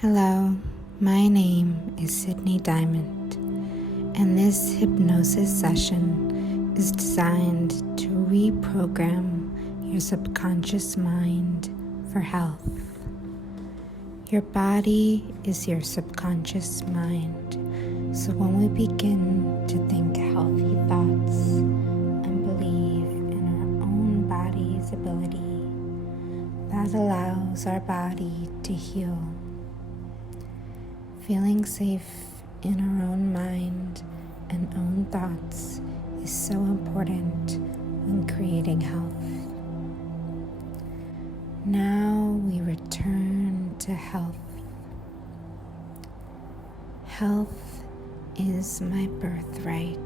Hello, my name is Sydney Diamond, and this hypnosis session is designed to reprogram your subconscious mind for health. Your body is your subconscious mind, so when we begin to think healthy thoughts and believe in our own body's ability, that allows our body to heal. Feeling safe in our own mind and own thoughts is so important when creating health. Now we return to health. Health is my birthright.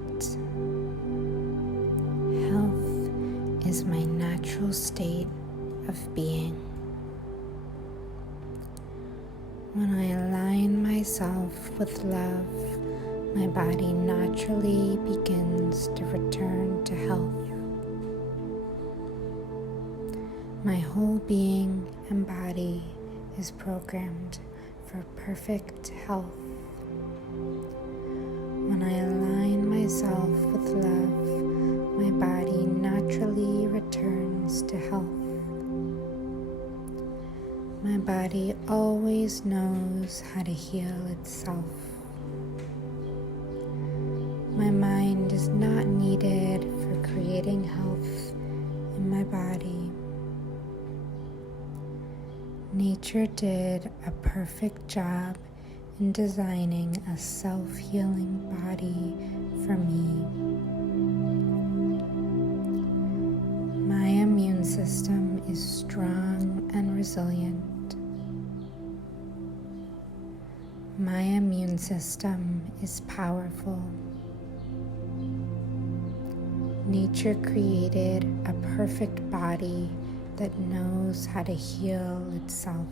Health is my natural state of being. When I align myself with love, my body naturally begins to return to health. My whole being and body is programmed for perfect health. When I align myself with love, my body naturally returns to health. My body always knows how to heal itself. My mind is not needed for creating health in my body. Nature did a perfect job in designing a self-healing body for me. My immune system is strong and resilient. My immune system is powerful. Nature created a perfect body that knows how to heal itself.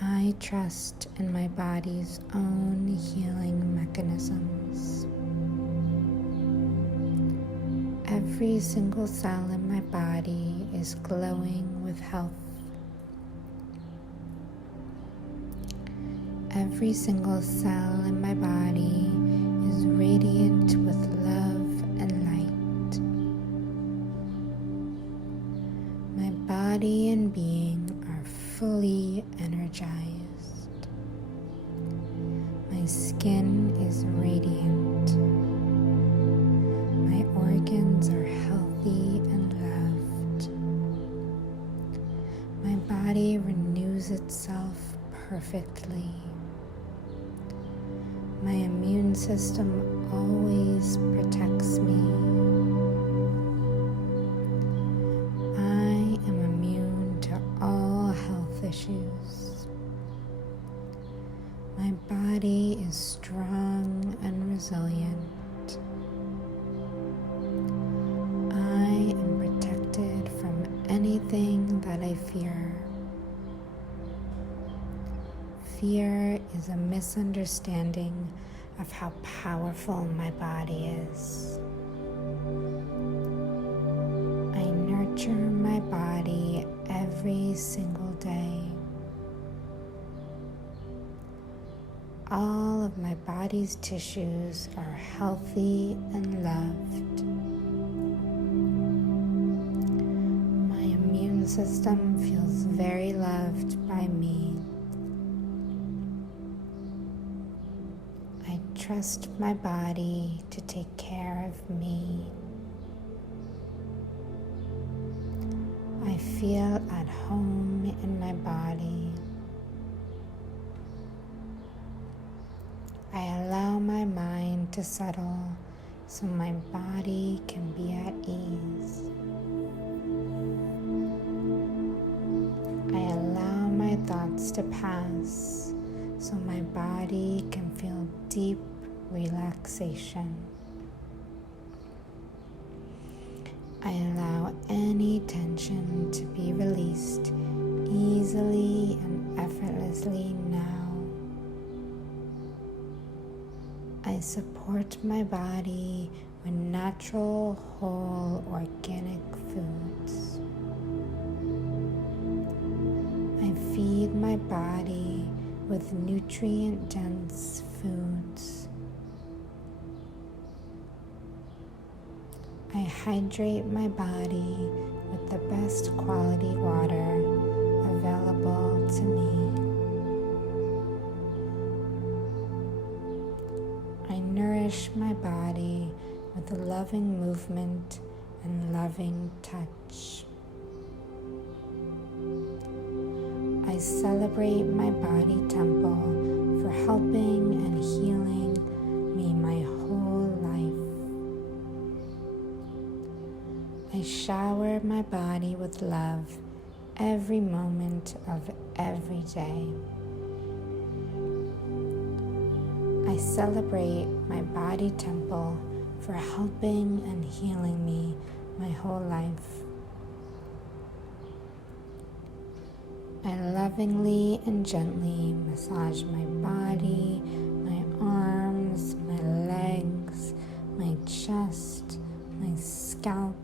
I trust in my body's own healing mechanisms. Every single cell in my body is glowing with health. Every single cell in my body is radiant with love and light. My body and being are fully energized. My skin is radiant. My organs are healthy and loved. My body renews itself perfectly. My immune system always protects me. I am immune to all health issues. My body is strong and resilient. I am protected from anything that I fear. Fear is a misunderstanding of how powerful my body is. I nurture my body every single day. All of my body's tissues are healthy and loved. My immune system feels very loved by me. I trust my body to take care of me. I feel at home in my body. I allow my mind to settle so my body can be at ease. I allow my thoughts to pass so my body can feel deep relaxation. I allow any tension to be released easily and effortlessly now. I support my body with natural, whole, organic foods. my body with nutrient-dense foods. I hydrate my body with the best quality water available to me. I nourish my body with loving movement and loving touch. I celebrate my body temple for helping and healing me my whole life. I shower my body with love every moment of every day. I celebrate my body temple for helping and healing me my whole life. I lovingly and gently massage my body, my arms, my legs, my chest, my scalp,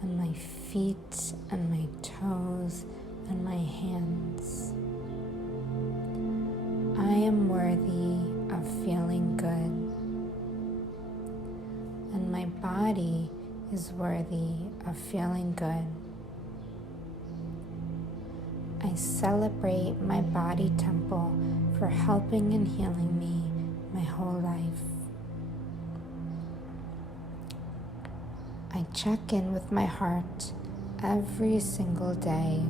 and my feet, and my toes, and my hands. I am worthy of feeling good, and my body is worthy of feeling good. I celebrate my body temple for helping and healing me my whole life. I check in with my heart every single day.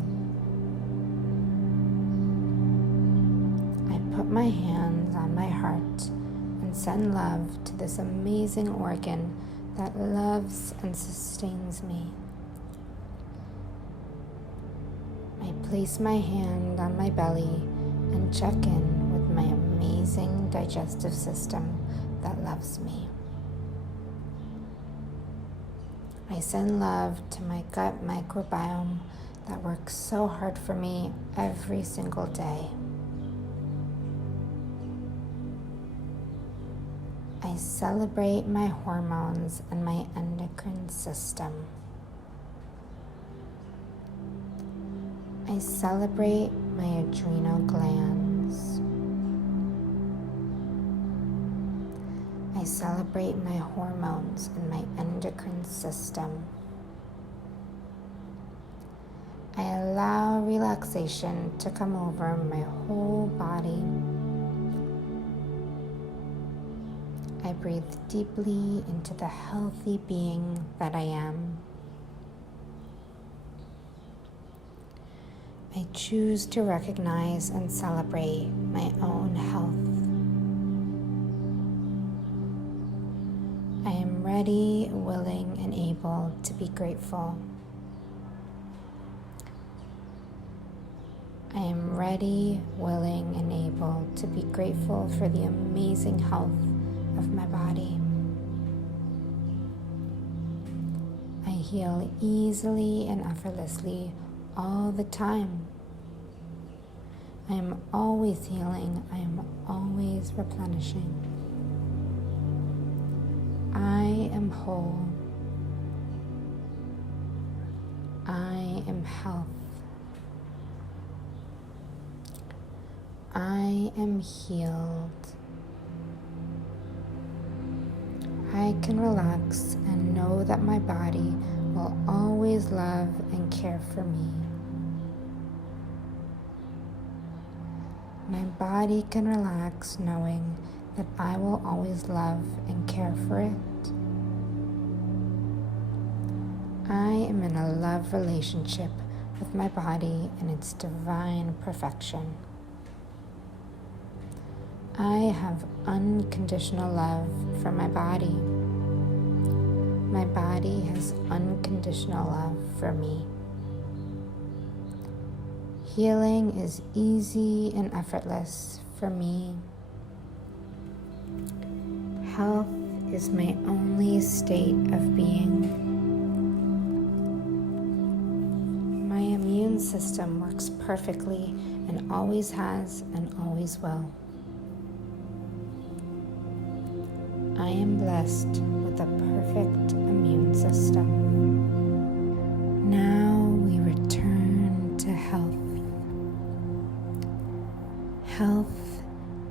I put my hands on my heart and send love to this amazing organ that loves and sustains me. I place my hand on my belly and check in with my amazing digestive system that loves me. I send love to my gut microbiome that works so hard for me every single day. I celebrate my hormones and my endocrine system. I celebrate my adrenal glands. I celebrate my hormones and my endocrine system. I allow relaxation to come over my whole body. I breathe deeply into the healthy being that I am. I choose to recognize and celebrate my own health. I am ready, willing, and able to be grateful. I am ready, willing, and able to be grateful for the amazing health of my body. I heal easily and effortlessly all the time. I am always healing. I am always replenishing. I am whole. I am health. I am healed. I can relax and know that my body will always love and care for me. My body can relax knowing that I will always love and care for it. I am in a love relationship with my body and its divine perfection. I have unconditional love for my body. My body has unconditional love for me. Healing is easy and effortless for me. Health is my only state of being. My immune system works perfectly and always has and always will. I am blessed with a perfect immune system. Now we return to health. Health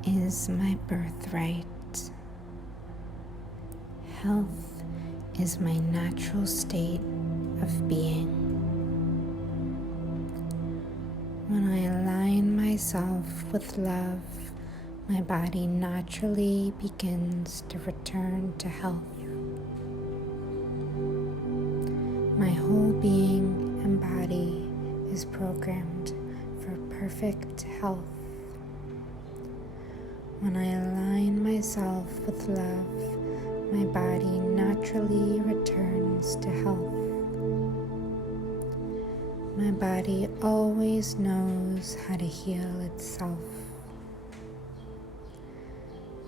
is my birthright. Health is my natural state of being. When I align myself with love, my body naturally begins to return to health. My whole being and body is programmed for perfect health. When I align myself with love, my body naturally returns to health. My body always knows how to heal itself.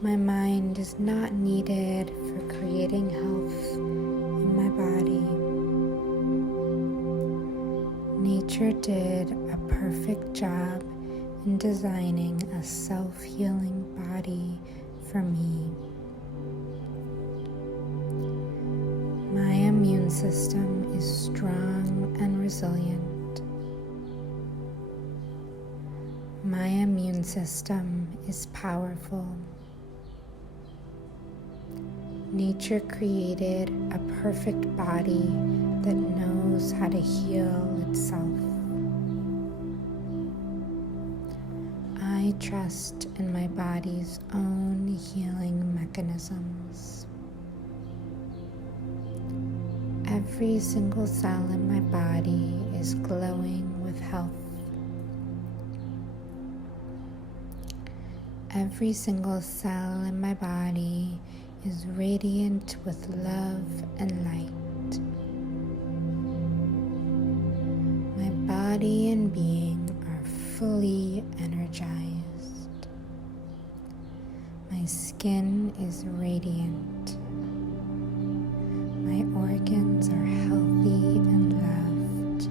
My mind is not needed for creating health in my body. Nature did a perfect job in designing a self-healing body for me. My immune system is strong and resilient. My immune system is powerful. Nature created a perfect body that knows how to heal itself. I trust in my body's own healing mechanisms. Every single cell in my body is glowing with health. Every single cell in my body is radiant with love and light. My body and being are fully energized. My skin is radiant. My organs are healthy and loved.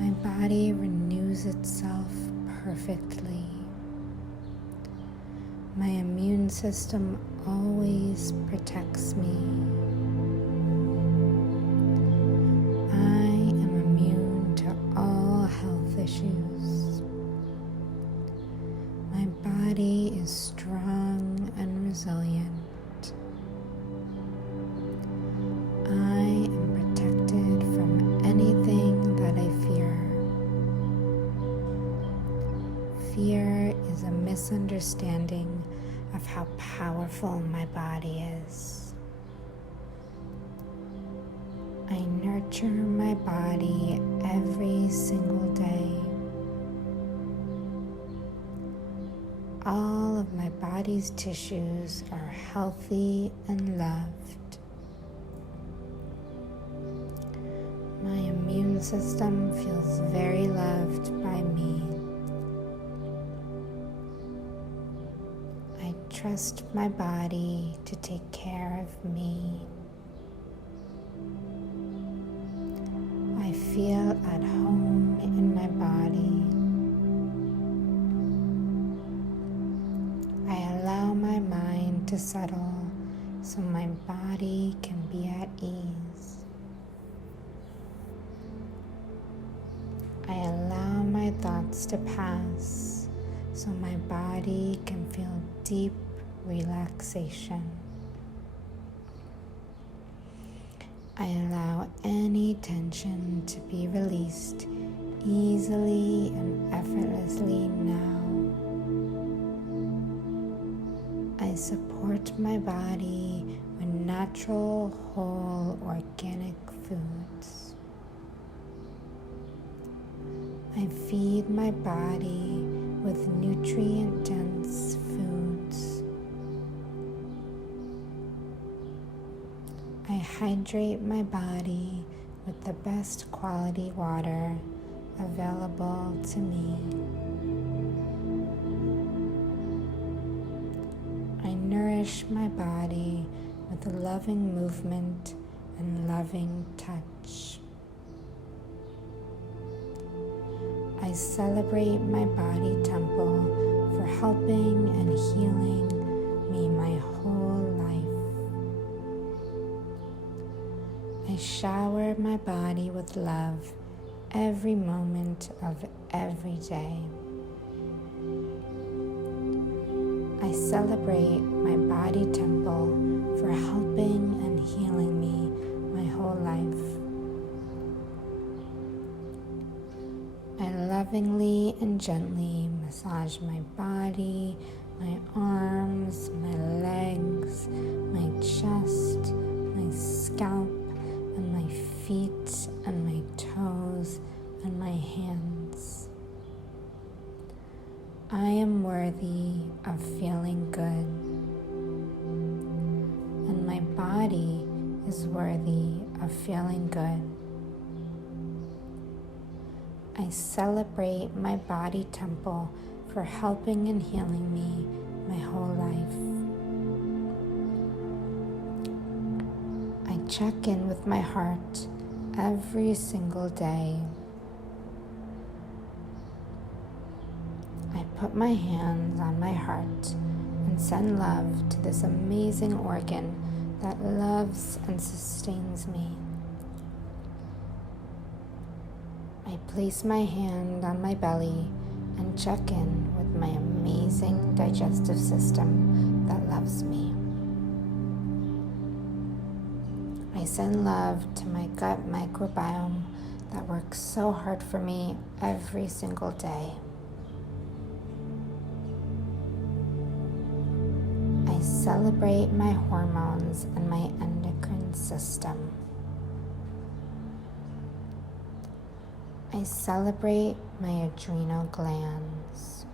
My body renews itself perfectly. My immune system always protects me. I am immune to all health issues. My body is strong and resilient. I am protected from anything that I fear. Fear is a misunderstanding of how powerful my body is. I nurture my body every single day. All of my body's tissues are healthy and loved. My immune system feels very loved by me. I trust my body to take care of me. I feel at home in my body. I allow my mind to settle so my body can be at ease. I allow my thoughts to pass so my body can feel deep relaxation. I allow any tension to be released easily and effortlessly now. I support my body with natural, whole, organic foods. I feed my body with nutrient-dense foods. I hydrate my body with the best quality water available to me. I nourish my body with loving movement and loving touch. I celebrate my body temple for helping and healing me my whole life. I shower my body with love every moment of every day. I celebrate my body temple for helping and healing me my whole life. I lovingly and gently massage my body, my arms, my legs, my chest, my scalp, and my feet, and my toes, and my hands. I am worthy of feeling good, and my body is worthy of feeling good. I celebrate my body temple for helping and healing me my whole life. I check in with my heart every single day. I put my hands on my heart and send love to this amazing organ that loves and sustains me. I place my hand on my belly and check in with my amazing digestive system that loves me. I send love to my gut microbiome that works so hard for me every single day. I celebrate my hormones and my endocrine system. I celebrate my adrenal glands.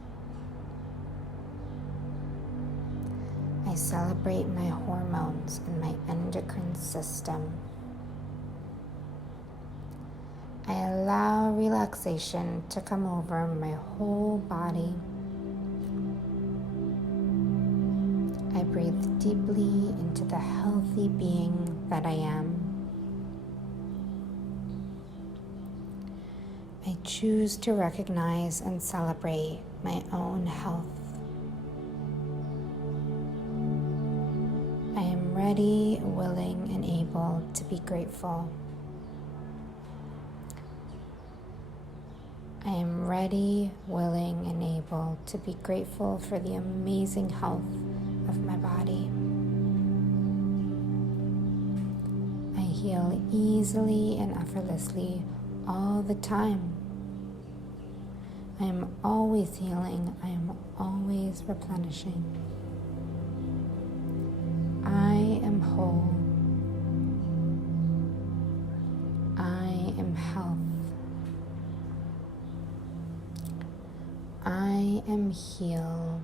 I celebrate my hormones and my endocrine system. I allow relaxation to come over my whole body. I breathe deeply into the healthy being that I am. I choose to recognize and celebrate my own health. I am ready, willing, and able to be grateful. I am ready, willing, and able to be grateful for the amazing health of my body. I heal easily and effortlessly all the time. I am always healing. I am always replenishing. I am whole. I am health. I am healed.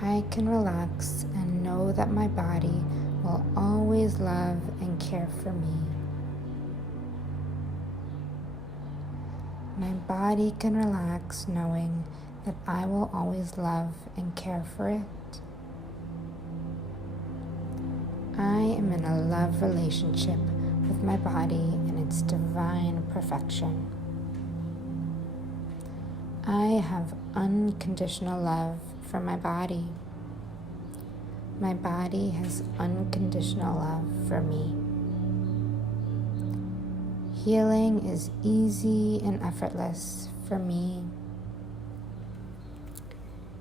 I can relax and know that my body will always love and care for me. My body can relax knowing that I will always love and care for it. I am in a love relationship with my body in its divine perfection. I have unconditional love for my body. My body has unconditional love for me. Healing is easy and effortless for me.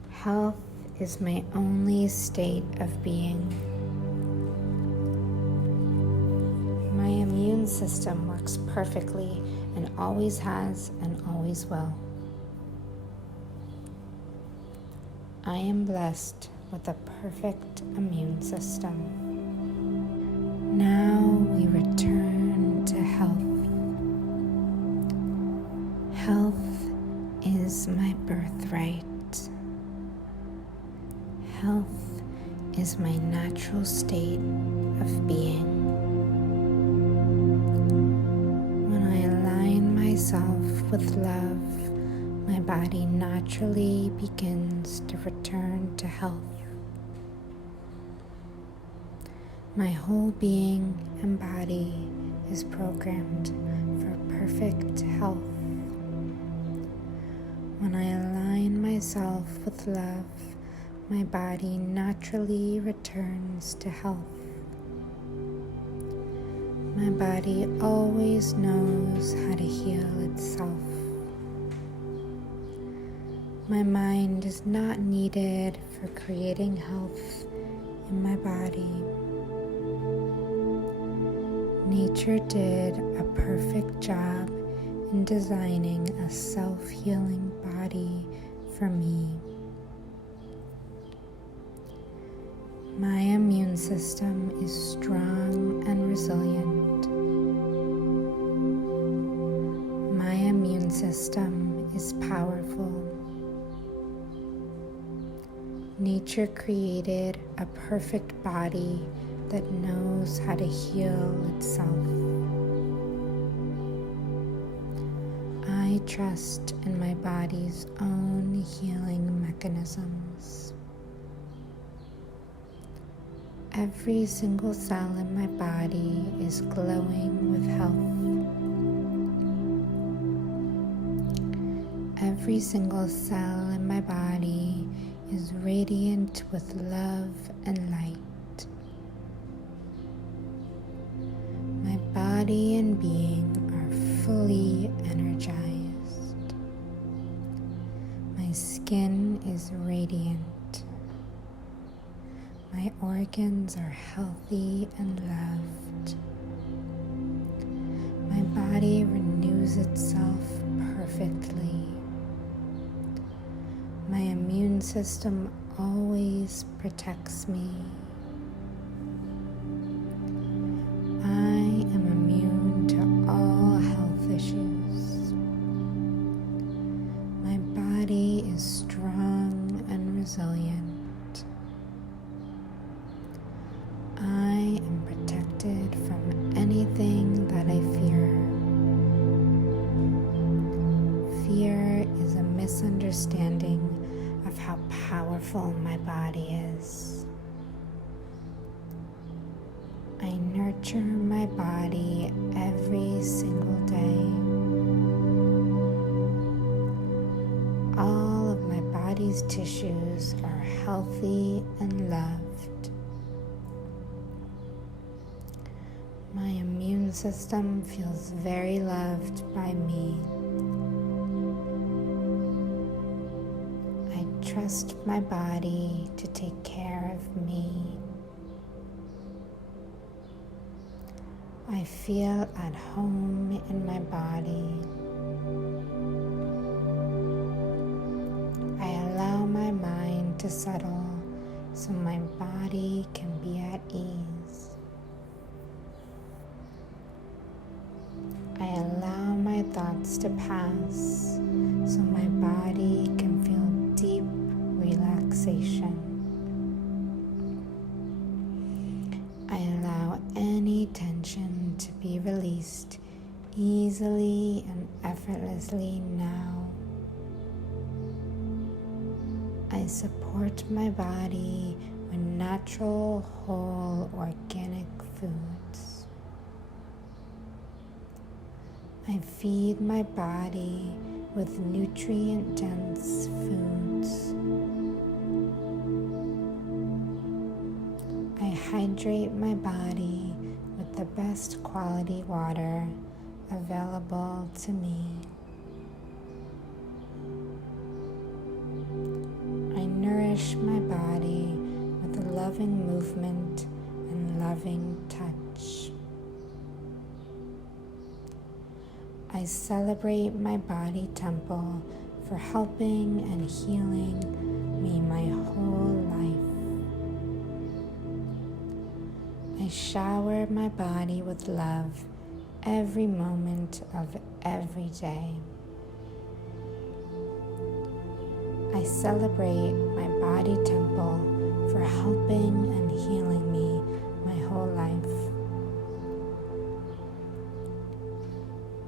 Health is my only state of being. My immune system works perfectly and always has and always will. I am blessed with a perfect immune system. Now we return to health. Health is my birthright. Health is my natural state of being. When I align myself with love, my body naturally begins to return to health. My whole being and body is programmed for perfect health. When I align myself with love, my body naturally returns to health. My body always knows how to heal itself. My mind is not needed for creating health in my body. Nature did a perfect job in designing a self-healing body for me. My immune system is strong and resilient. My immune system is powerful. Nature created a perfect body that knows how to heal itself. I trust in my body's own healing mechanisms. Every single cell in my body is glowing with health. Every single cell in my body is radiant with love and light. My body and being are fully energized. My skin is radiant. My organs are healthy and loved. My body renews itself perfectly. My immune system always protects me. I am immune to all health issues. My body is strong and resilient. I am protected from anything that I fear. Fear is a misunderstanding of how powerful my body is. I nurture my body every single day. All of my body's tissues are healthy and loved. My immune system feels very loved by me. Trust my body to take care of me. I feel at home in my body. I allow my mind to settle so my body can be at ease. I allow my thoughts to pass so my body can feel deep relaxation. I allow any tension to be released easily and effortlessly now. I support my body with natural, whole, organic foods. I feed my body with nutrient-dense foods. I hydrate my body with the best quality water available to me. I nourish my body with a loving movement and loving touch. I celebrate my body temple for helping and healing me my whole life. I shower my body with love every moment of every day. I celebrate my body temple for helping and healing me my whole life.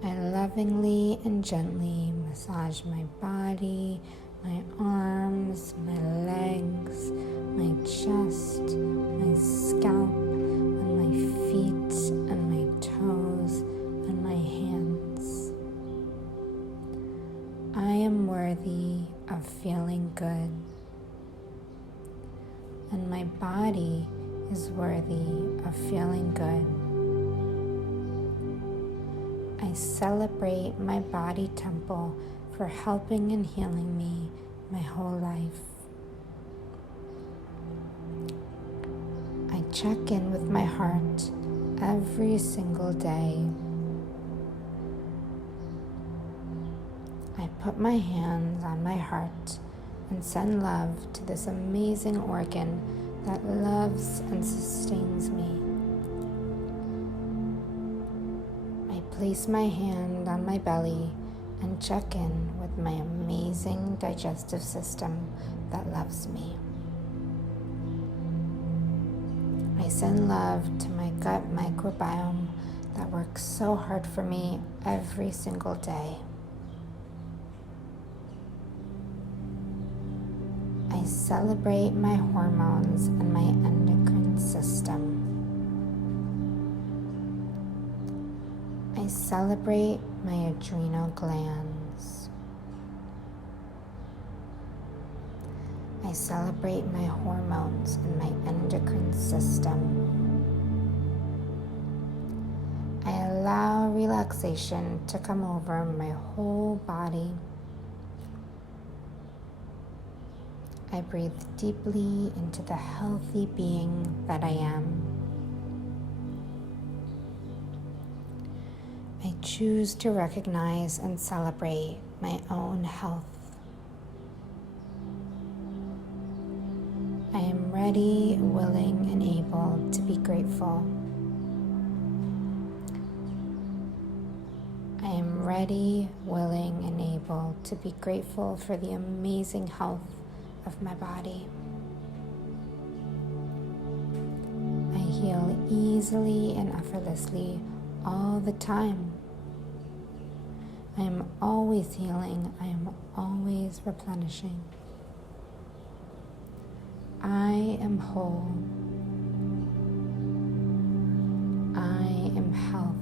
I lovingly and gently massage my body, my arms, my legs, my chest, my scalp, and my feet, and my toes, and my hands. I am worthy of feeling good, and my body is worthy of feeling good. I celebrate my body temple for helping and healing me my whole life. I check in with my heart every single day. I put my hands on my heart and send love to this amazing organ that loves and sustains me. I place my hand on my belly and check in with my amazing digestive system that loves me. I send love to my gut microbiome that works so hard for me every single day. I celebrate my hormones and my endocrine system. I celebrate my adrenal glands. I celebrate my hormones and my endocrine system. I allow relaxation to come over my whole body. I breathe deeply into the healthy being that I am. I choose to recognize and celebrate my own health. I am ready, willing, and able to be grateful. I am ready, willing, and able to be grateful for the amazing health of my body. I heal easily and effortlessly all the time. I am always healing. I am always replenishing. I am whole. I am health.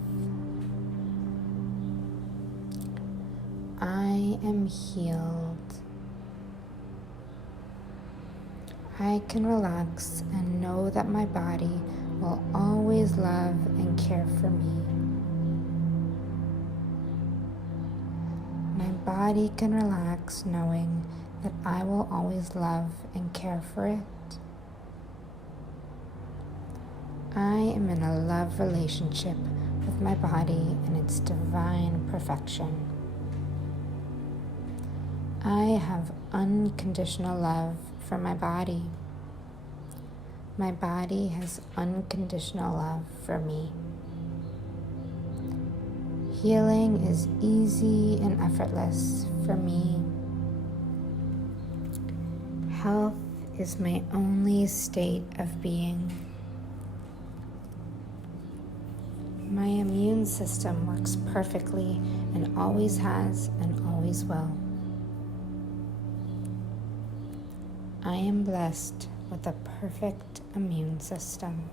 I am healed. I can relax and know that my body will always love and care for me. My body can relax knowing that I will always love and care for it. I am in a love relationship with my body and its divine perfection. I have unconditional love for my body. My body has unconditional love for me. Healing is easy and effortless for me. Health is my only state of being. My immune system works perfectly and always has and always will. I am blessed with a perfect immune system.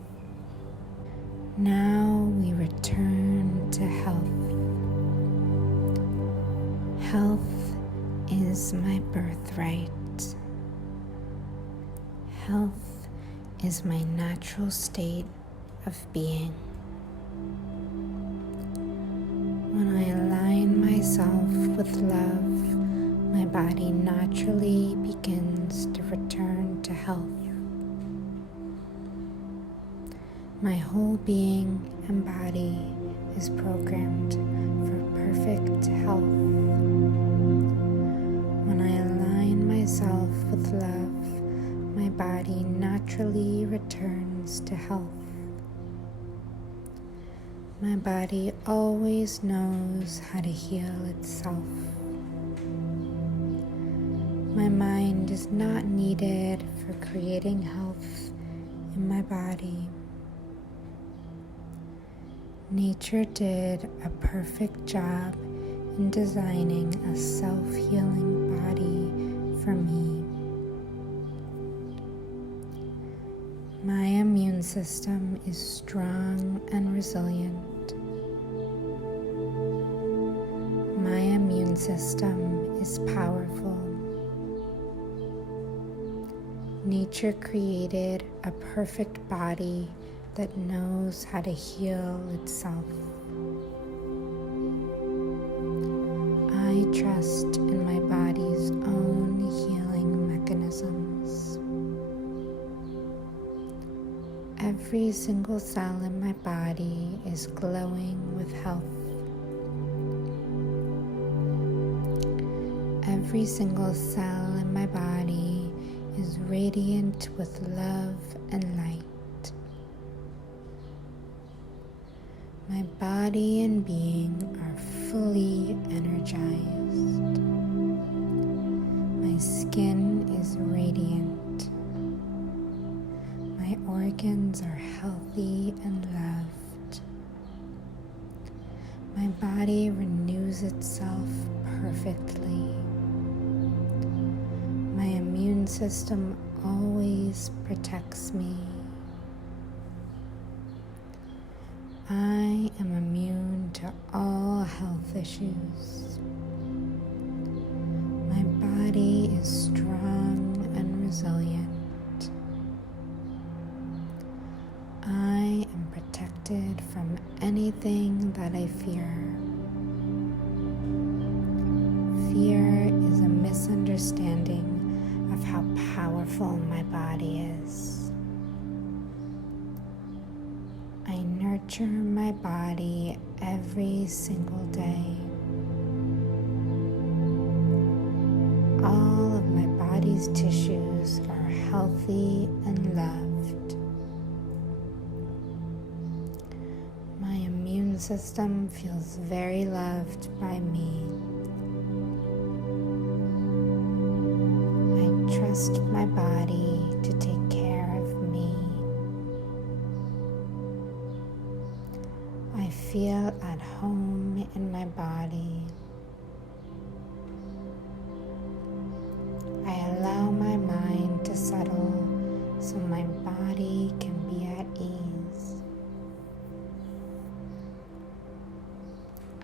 Now we return to health. Health is my birthright. Health is my natural state of being. When I align myself with love, my body naturally begins to return to health. My whole being and body is programmed for perfect health. When I align myself with love, my body naturally returns to health. My body always knows how to heal itself. My mind is not needed for creating health in my body. Nature did a perfect job in designing a self-healing body for me. My immune system is strong and resilient. My immune system is powerful. Nature created a perfect body that knows how to heal itself. I trust in my body's own healing orgasms. Every single cell in my body is glowing with health. Every single cell in my body is radiant with love and light. My body and being are fully energized. My skin is radiant. My organs are healthy and loved. My body renews itself perfectly. My immune system always protects me. I am immune to all health issues. My body is strong and resilient. I am protected from anything that I fear. Fear is a misunderstanding of how powerful my body is. I nurture my body every single day. All of my body's tissues are healthy and loved. My immune system feels very loved by me. I trust my body to take care of me. I feel at home in my body. I allow my mind to settle so my body can be at ease.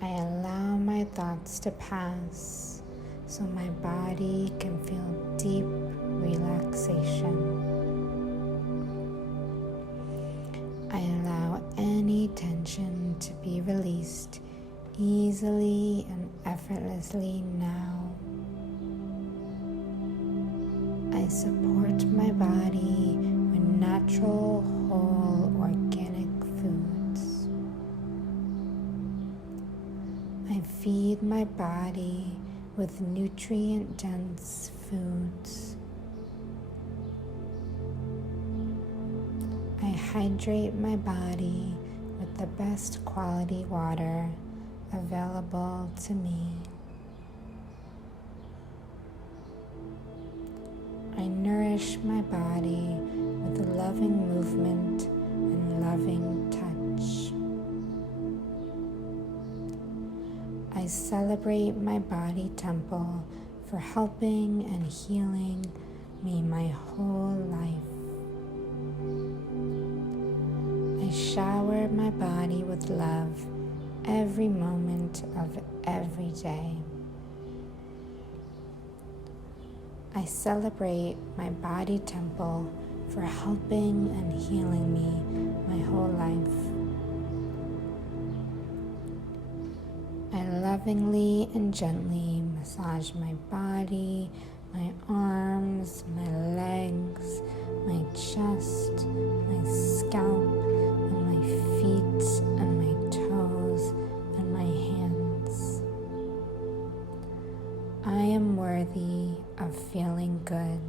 I allow my thoughts to pass so my body can feel deep relaxation. I allow any tension to be released easily and effortlessly now. I support my body with natural, whole, organic foods. I feed my body with nutrient-dense foods. I hydrate my body with the best quality water available to me. I nourish my body with loving movement and loving touch. I celebrate my body temple for helping and healing me my whole life. I shower my body with love every moment of every day. I celebrate my body temple for helping and healing me my whole life. I lovingly and gently massage my body, my arms, my legs, my chest, my scalp, and my feet, and my toes, and my hands. I am worthy of feeling good,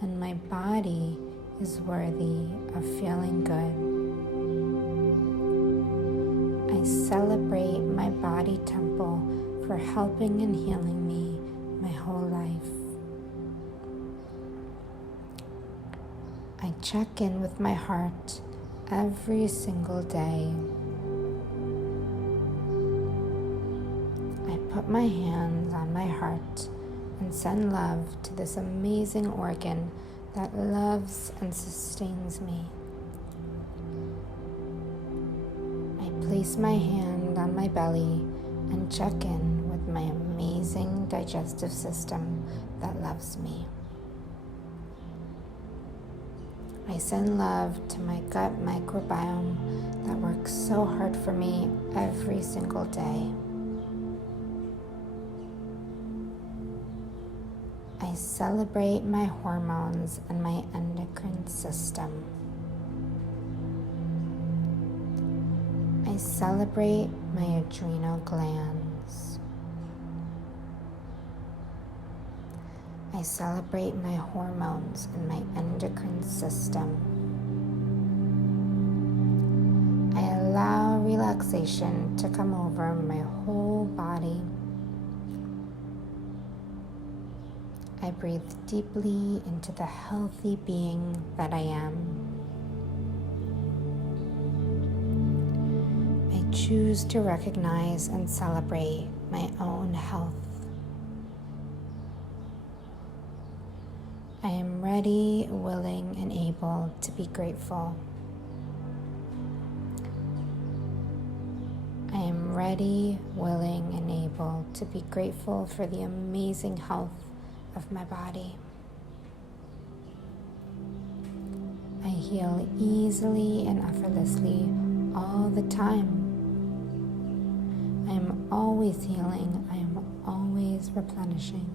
and my body is worthy of feeling good. I celebrate my body temple for helping and healing me my whole life. I check in with my heart every single day. I put my hands on my heart and send love to this amazing organ that loves and sustains me. Place my hand on my belly and check in with my amazing digestive system that loves me. I send love to my gut microbiome that works so hard for me every single day. I celebrate my hormones and my endocrine system. I celebrate my adrenal glands. I celebrate my hormones and my endocrine system. I allow relaxation to come over my whole body. I breathe deeply into the healthy being that I am. I choose to recognize and celebrate my own health. I am ready, willing, and able to be grateful. I am ready, willing, and able to be grateful for the amazing health of my body. I heal easily and effortlessly all the time. I am always healing. I am always replenishing.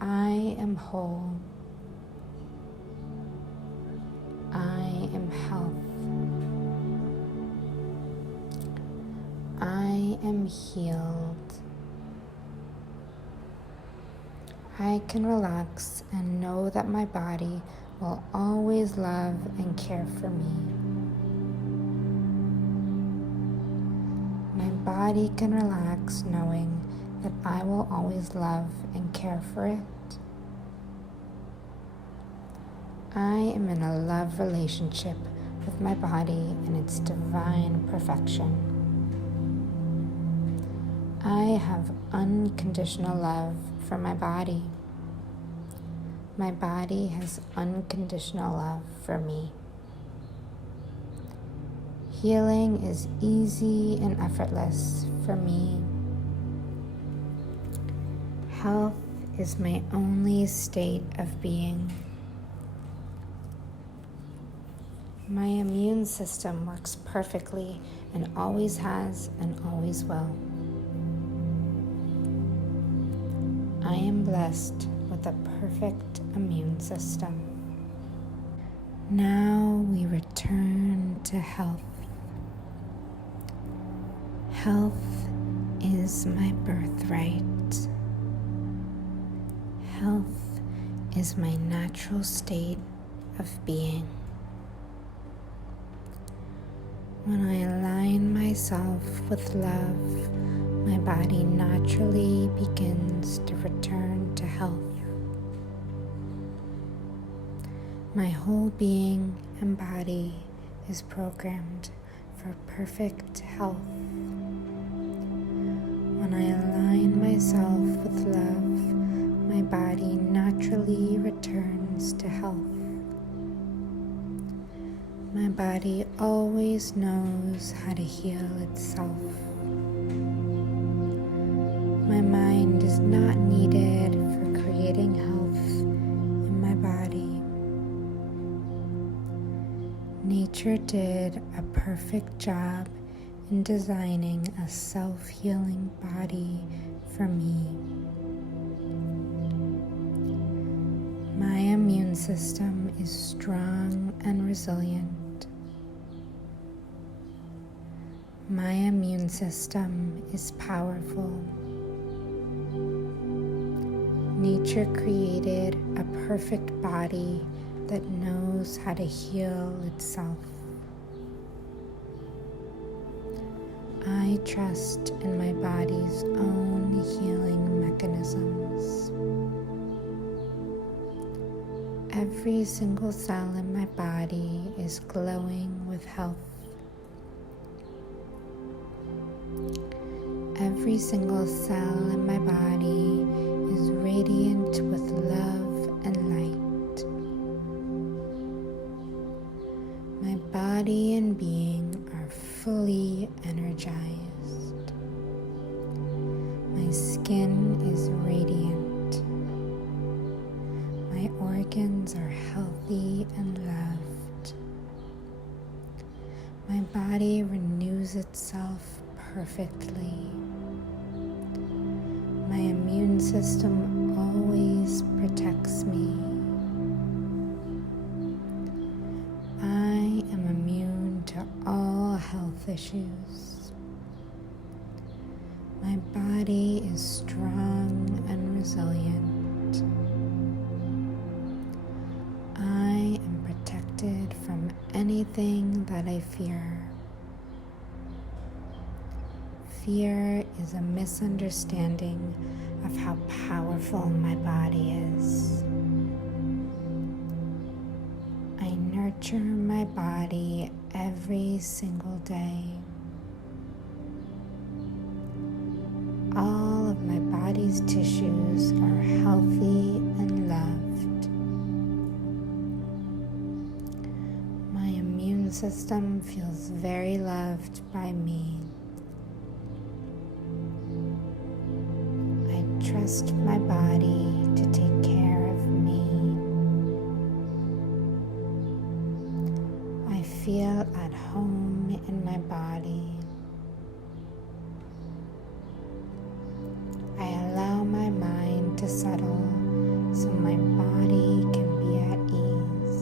I am whole. I am health. I am healed. I can relax and know that my body will always love and care for me. My body can relax knowing that I will always love and care for it. I am in a love relationship with my body in its divine perfection. I have unconditional love for my body. My body has unconditional love for me. Healing is easy and effortless for me. Health is my only state of being. My immune system works perfectly and always has and always will. I am blessed with a perfect immune system. Now we return to health. Health is my birthright. Health is my natural state of being. When I align myself with love, my body naturally begins to return to health. My whole being and body is programmed for perfect health. When I align myself with love, my body naturally returns to health. My body always knows how to heal itself. My mind is not needed for creating health in my body. Nature did a perfect job in designing a self-healing body for me. My immune system is strong and resilient. My immune system is powerful. Nature created a perfect body that knows how to heal itself. I trust in my body's own healing mechanisms. Every single cell in my body is glowing with health. Every single cell in my body is radiant with love and light. My body and being are fully energized. My skin is radiant. My organs are healthy and loved. My body renews itself perfectly. My immune system always protects me. I am immune to all health issues. My body is strong and resilient. I am protected from anything that I fear. Fear is a misunderstanding of how powerful my body is. I nurture my body every single day. All of my body's tissues are healthy and loved. My immune system feels very loved by me. I trust my body to take care of me. I feel at home in my body. I allow my mind to settle so my body can be at ease.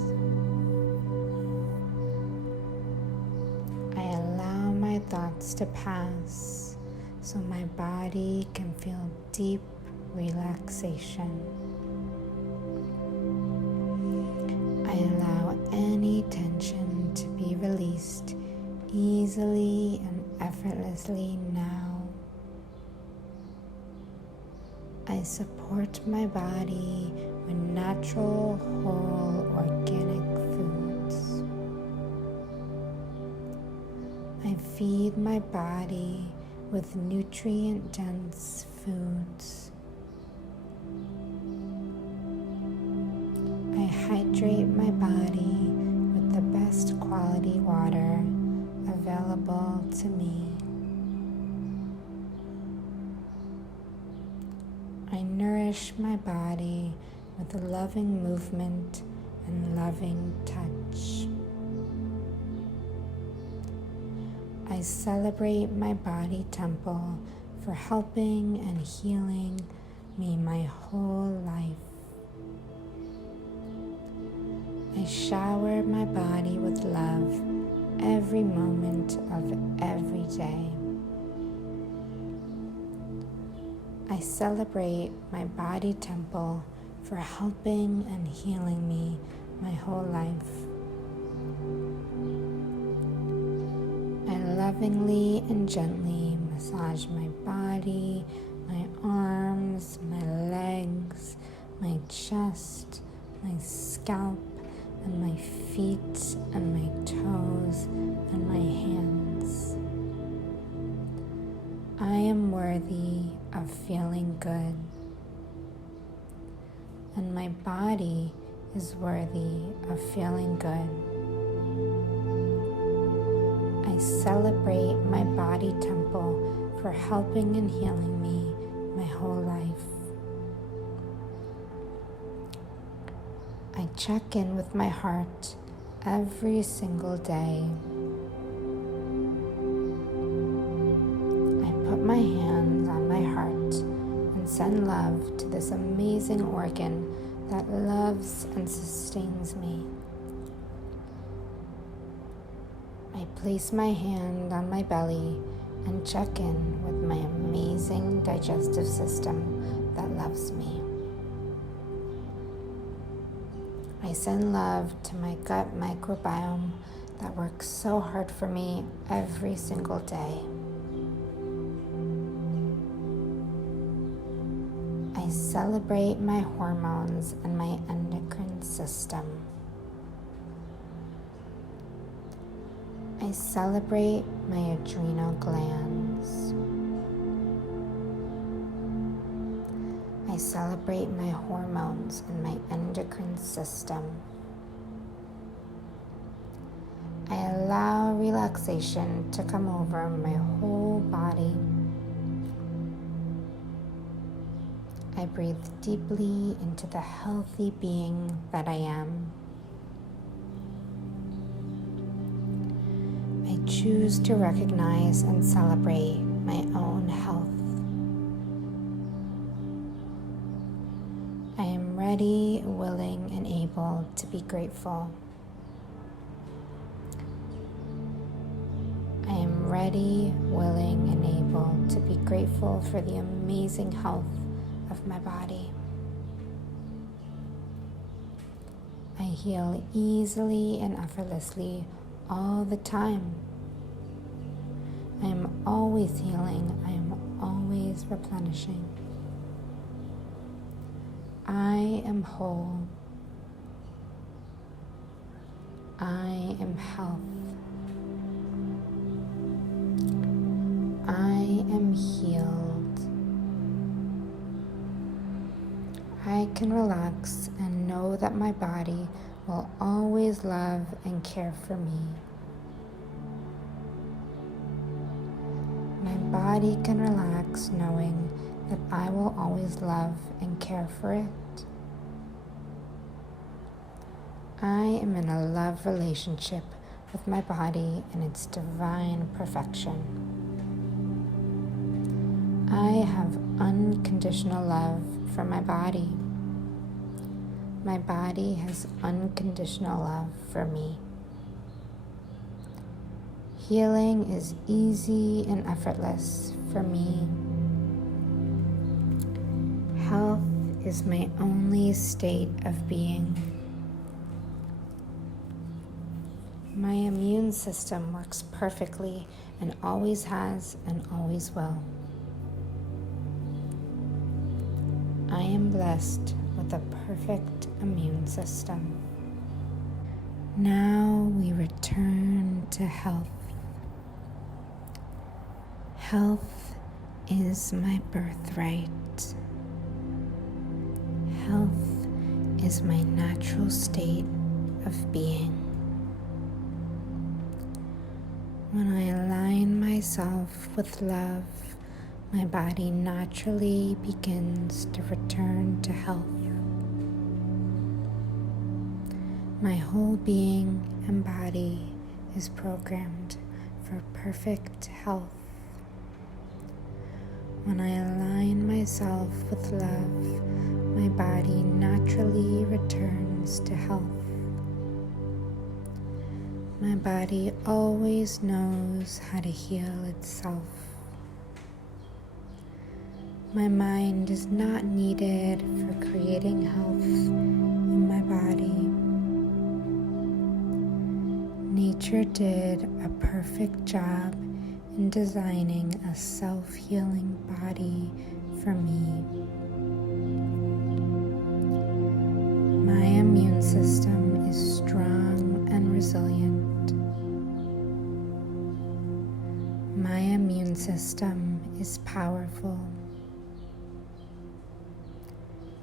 I allow my thoughts to pass so my body can feel deep relaxation. I allow any tension to be released easily and effortlessly now. I support my body with natural, whole, organic foods. I feed my body with nutrient-dense foods. I hydrate my body with the best quality water available to me. I nourish my body with a loving movement and loving touch. I celebrate my body temple for helping and healing me my whole life. I shower my body with love every moment of every day. I celebrate my body temple for helping and healing me my whole life. I lovingly and gently massage my body, my arms, my legs, my chest, my scalp, and my feet, and my toes, and my hands. I am worthy of feeling good, and my body is worthy of feeling good. I celebrate my body temple for helping and healing me my whole life. I check in with my heart every single day. I put my hands on my heart and send love to this amazing organ that loves and sustains me. I place my hand on my belly and check in with my amazing digestive system that loves me. I send love to my gut microbiome that works so hard for me every single day. I celebrate my hormones and my endocrine system. I celebrate my adrenal glands. I celebrate my hormones and my endocrine system. I allow relaxation to come over my whole body. I breathe deeply into the healthy being that I am. I choose to recognize and celebrate my own health. ready, willing, and able to be grateful. I am ready, willing, and able to be grateful for the amazing health of my body. I heal easily and effortlessly all the time. I am always healing. I am always replenishing. I am whole. I am health. I am healed. I can relax and know that my body will always love and care for me. My body can relax knowing that I will always love and care for it. I am in a love relationship with my body and its divine perfection. I have unconditional love for my body. My body has unconditional love for me. Healing is easy and effortless for me. Health is my only state of being. My immune system works perfectly and always has and always will. I am blessed with a perfect immune system. Now we return to health. Health is my birthright. Health is my natural state of being. When I align myself with love, my body naturally begins to return to health. My whole being and body is programmed for perfect health. When I align myself with love, my body naturally returns to health. My body always knows how to heal itself. My mind is not needed for creating health in my body. Nature did a perfect job in designing a self-healing body for me. My immune system is strong and resilient. My immune system is powerful.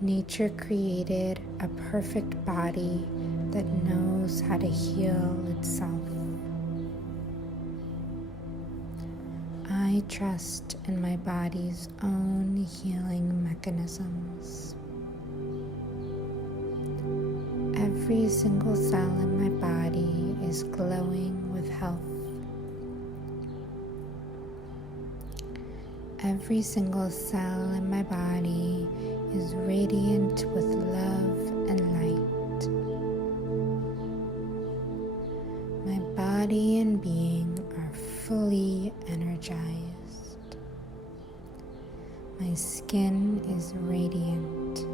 Nature created a perfect body that knows how to heal itself. I trust in my body's own healing mechanisms. Every single cell in my body is glowing with health. Every single cell in my body is radiant with love and light. My body and being are fully energized. My skin is radiant.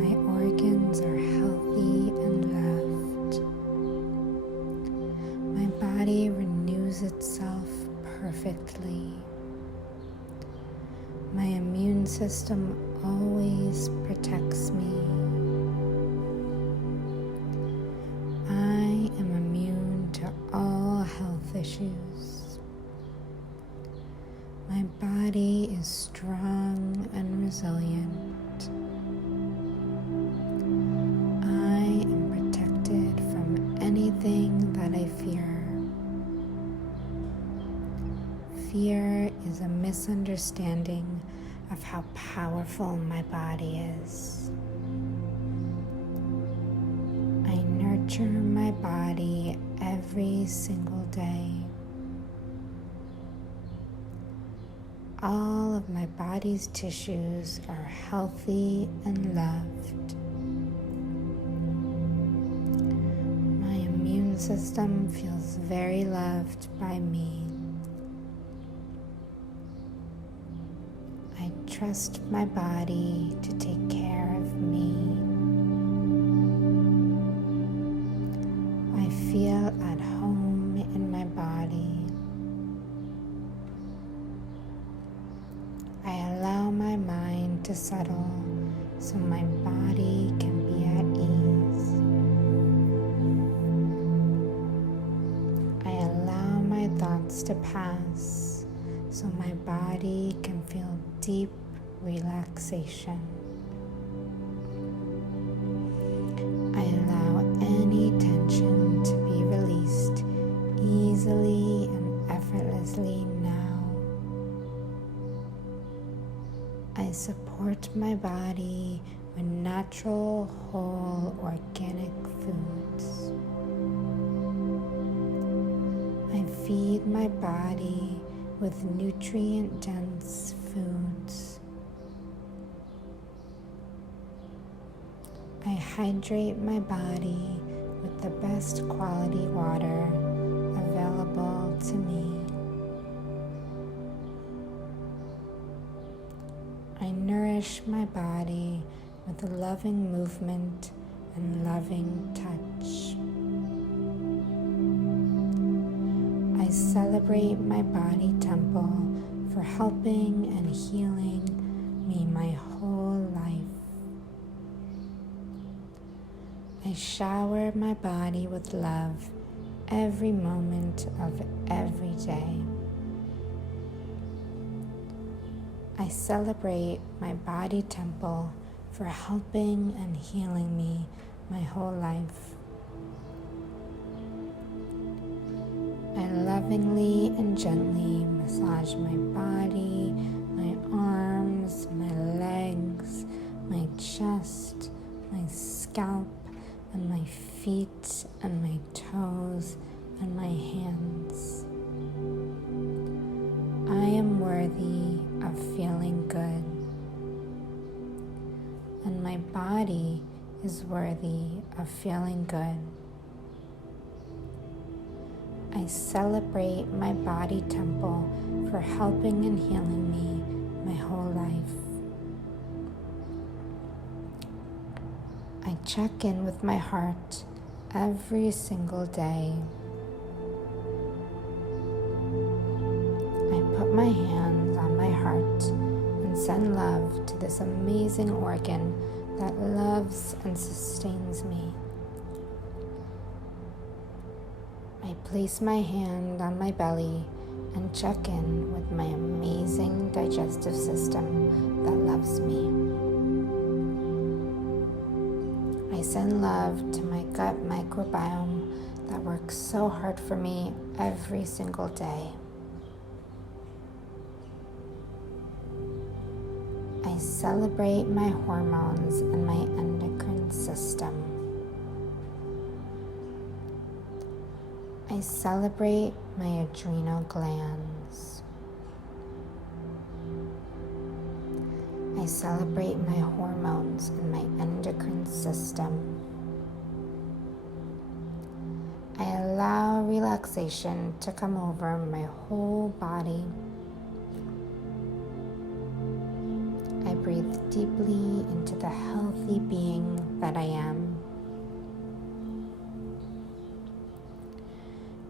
My organs are healthy and loved. My body renews itself perfectly. My immune system always protects me. I am immune to all health issues. My body is strong and resilient. I am protected from anything that I fear. Fear is a misunderstanding of how powerful my body is. I nurture my body every single day. all of my body's tissues are healthy and loved. My immune system feels very loved by me. I trust my body to take care of me. I feel at home in my body. I allow my mind to settle so my body can be at ease. I allow my thoughts to pass so my body can feel deep relaxation. I allow any tension to be released easily and effortlessly now. I support my body with natural, whole, organic foods. I feed my body with nutrient-dense foods. I hydrate my body with the best quality water available to me. I nourish my body with a loving movement and loving touch. I celebrate my body temple for helping and healing me my whole life. I shower my body with love every moment of every day. I celebrate my body temple for helping and healing me my whole life. I lovingly and gently massage my body, my arms, my legs, my chest, my scalp, and my feet, and my toes, and my hands. I am worthy of feeling good, and my body is worthy of feeling good. I celebrate my body temple for helping and healing me my whole life. I check in with my heart every single day. I put my hands on my heart and send love to this amazing organ that loves and sustains me. I place my hand on my belly and check in with my amazing digestive system that loves me. I send love to my gut microbiome that works so hard for me every single day. I celebrate my hormones and my endocrine system. I celebrate my adrenal glands. I celebrate my hormones and my endocrine system. I allow relaxation to come over my whole body. I breathe deeply into the healthy being that I am.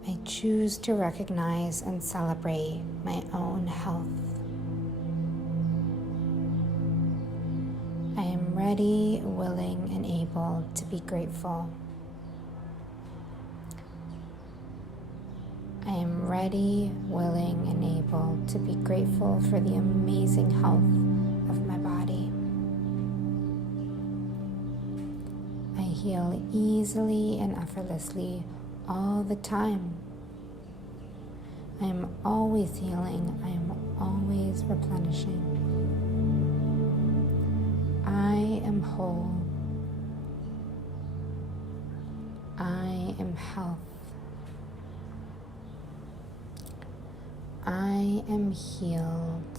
I choose to recognize and celebrate my own health. I am ready, willing, and able to be grateful. I am ready, willing, and able to be grateful for the amazing health of my body. I heal easily and effortlessly all the time. I am always healing. I am always replenishing. I am whole. I am health. I am healed.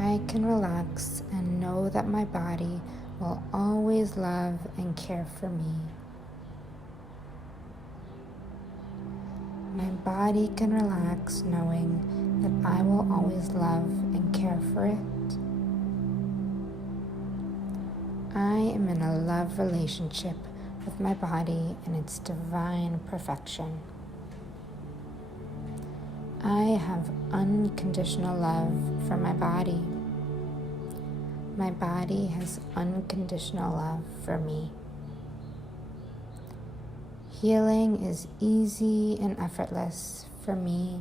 I can relax and know that my body will always love and care for me. My body can relax knowing that I will always love and care for it. I am in a love relationship with my body and its divine perfection. I have unconditional love for my body. My body has unconditional love for me. Healing is easy and effortless for me.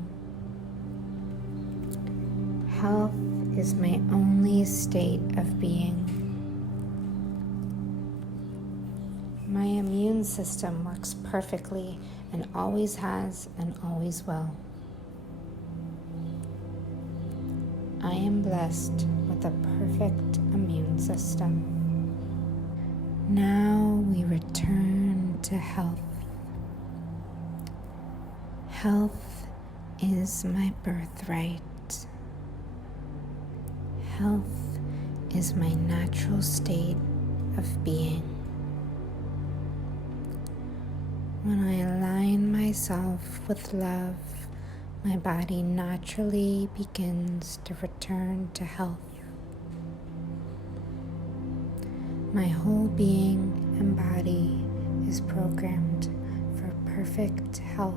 Health is my only state of being. My immune system works perfectly and always has and always will. I am blessed with a perfect immune system. Now we return to health. Health is my birthright. Health is my natural state of being. When I align myself with love, my body naturally begins to return to health. My whole being and body is programmed for perfect health.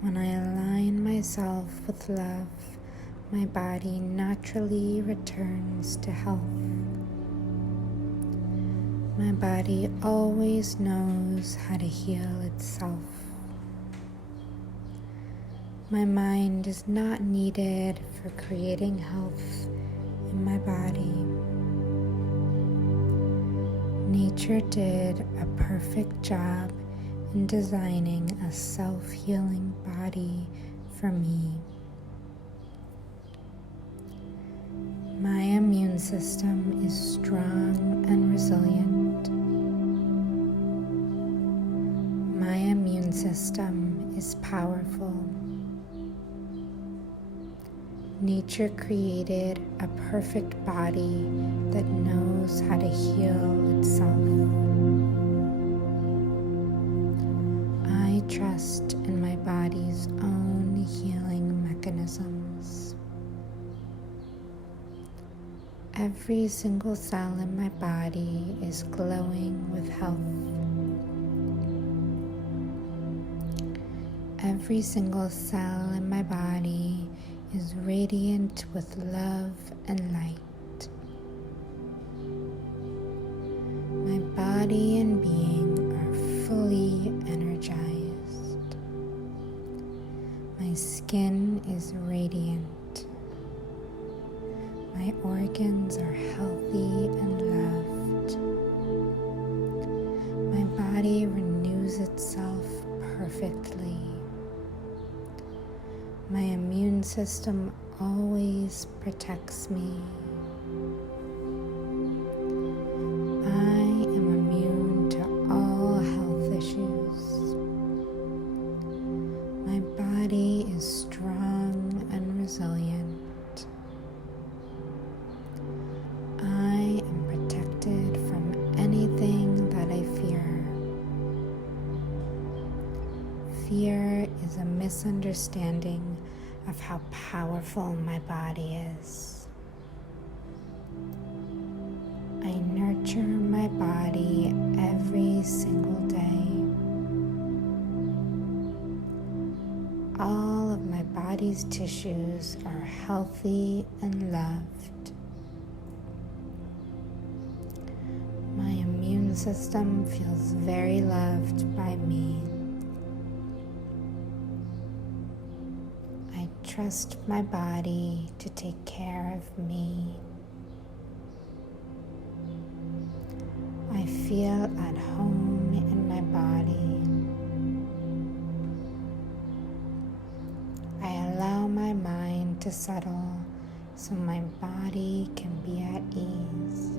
When I align myself with love, my body naturally returns to health. My body always knows how to heal itself. My mind is not needed for creating health in my body. Nature did a perfect job in designing a self-healing body for me. My immune system is strong and resilient. My immune system is powerful. Nature created a perfect body that knows how to heal itself. I trust in my body's own healing mechanisms. Every single cell in my body is glowing with health. Every single cell in my body is radiant with love and light. My body and being are fully energized. My skin is radiant. My organs are healthy and loved. My body renews itself perfectly. My immune system always protects me. I am immune to all health issues. My body is strong and resilient. I am protected from anything that I fear. Fear is a misunderstanding of how powerful my body is. I nurture my body every single day. All of my body's tissues are healthy and loved. My immune system feels very loved by me. I trust my body to take care of me. I feel at home in my body. I allow my mind to settle so my body can be at ease.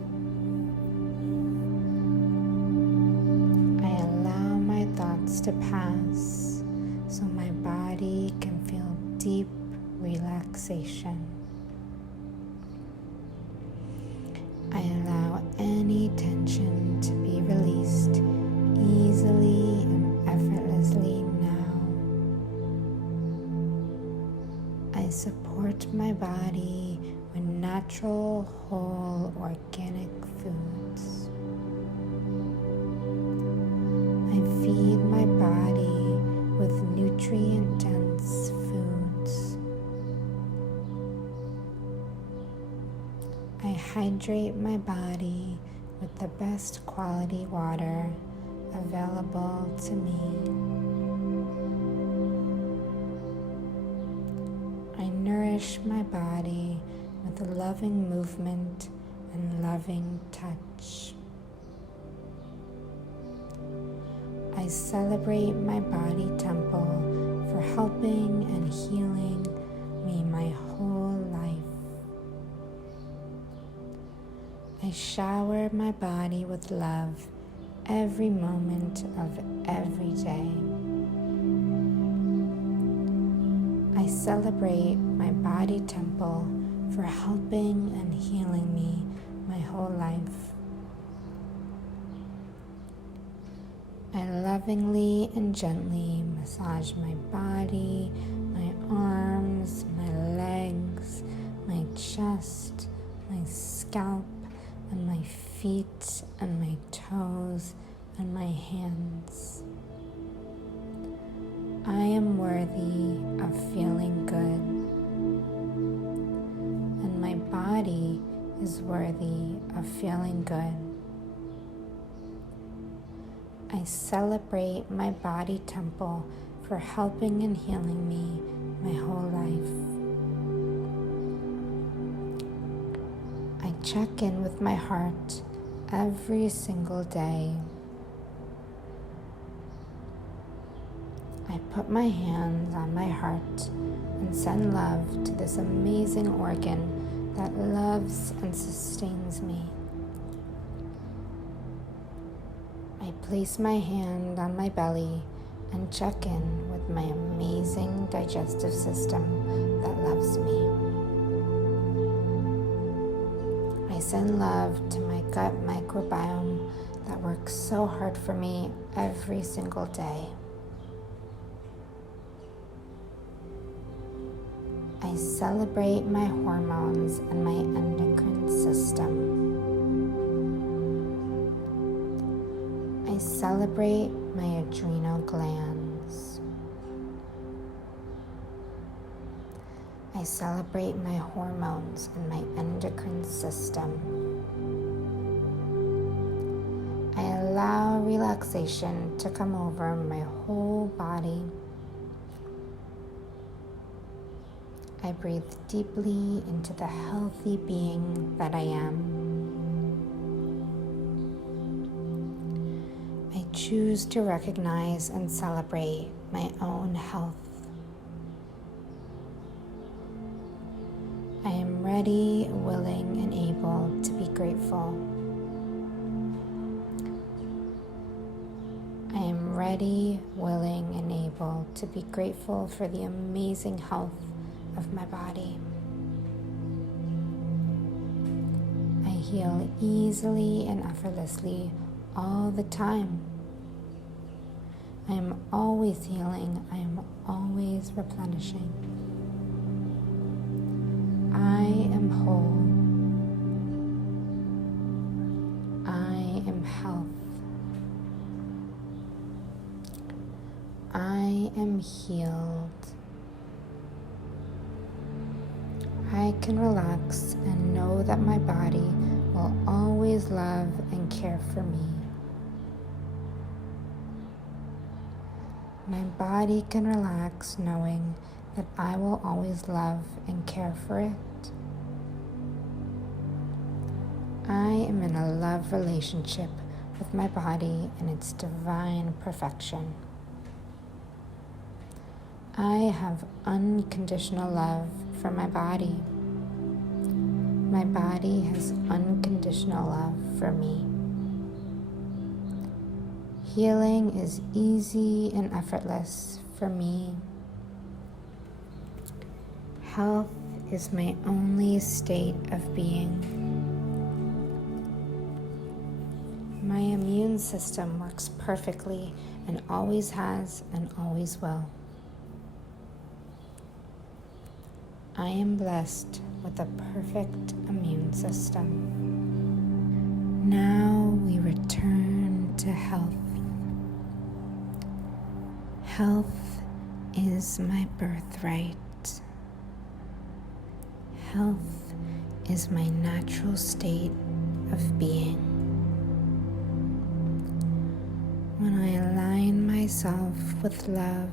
I allow my thoughts to pass so my body can feel deep relaxation. I support my body with natural, whole, organic foods. I feed my body with nutrient-dense foods. I hydrate my body with the best quality water available to me. I nourish my body with a loving movement and loving touch. I celebrate my body temple for helping and healing me my whole life. I shower my body with love every moment of every day. I celebrate my body temple for helping and healing me my whole life. I lovingly and gently massage my body, my arms, my legs, my chest, my scalp, and my feet, and my toes, and my hands. I am worthy of feeling good, and my body is worthy of feeling good. I celebrate my body temple for helping and healing me my whole life. I check in with my heart every single day. I put my hands on my heart and send love to this amazing organ that loves and sustains me. I place my hand on my belly and check in with my amazing digestive system that loves me. I send love to my gut microbiome that works so hard for me every single day. I celebrate my hormones and my endocrine system. I celebrate my adrenal glands. I celebrate my hormones and my endocrine system. I allow relaxation to come over my whole body. I breathe deeply into the healthy being that I am. I choose to recognize and celebrate my own health. I am ready, willing, and able to be grateful. I am ready, willing, and able to be grateful for the amazing health of my body. I heal easily and effortlessly all the time. I am always healing. I am always replenishing. I am whole. I am health. I am healed. I can relax and know that my body will always love and care for me. My body can relax knowing that I will always love and care for it. I am in a love relationship with my body and its divine perfection. I have unconditional love for my body. My body has unconditional love for me. Healing is easy and effortless for me. Health is my only state of being. My immune system works perfectly and always has and always will. I am blessed with a perfect immune system. Now we return to health. Health is my birthright. Health is my natural state of being. When I align myself with love,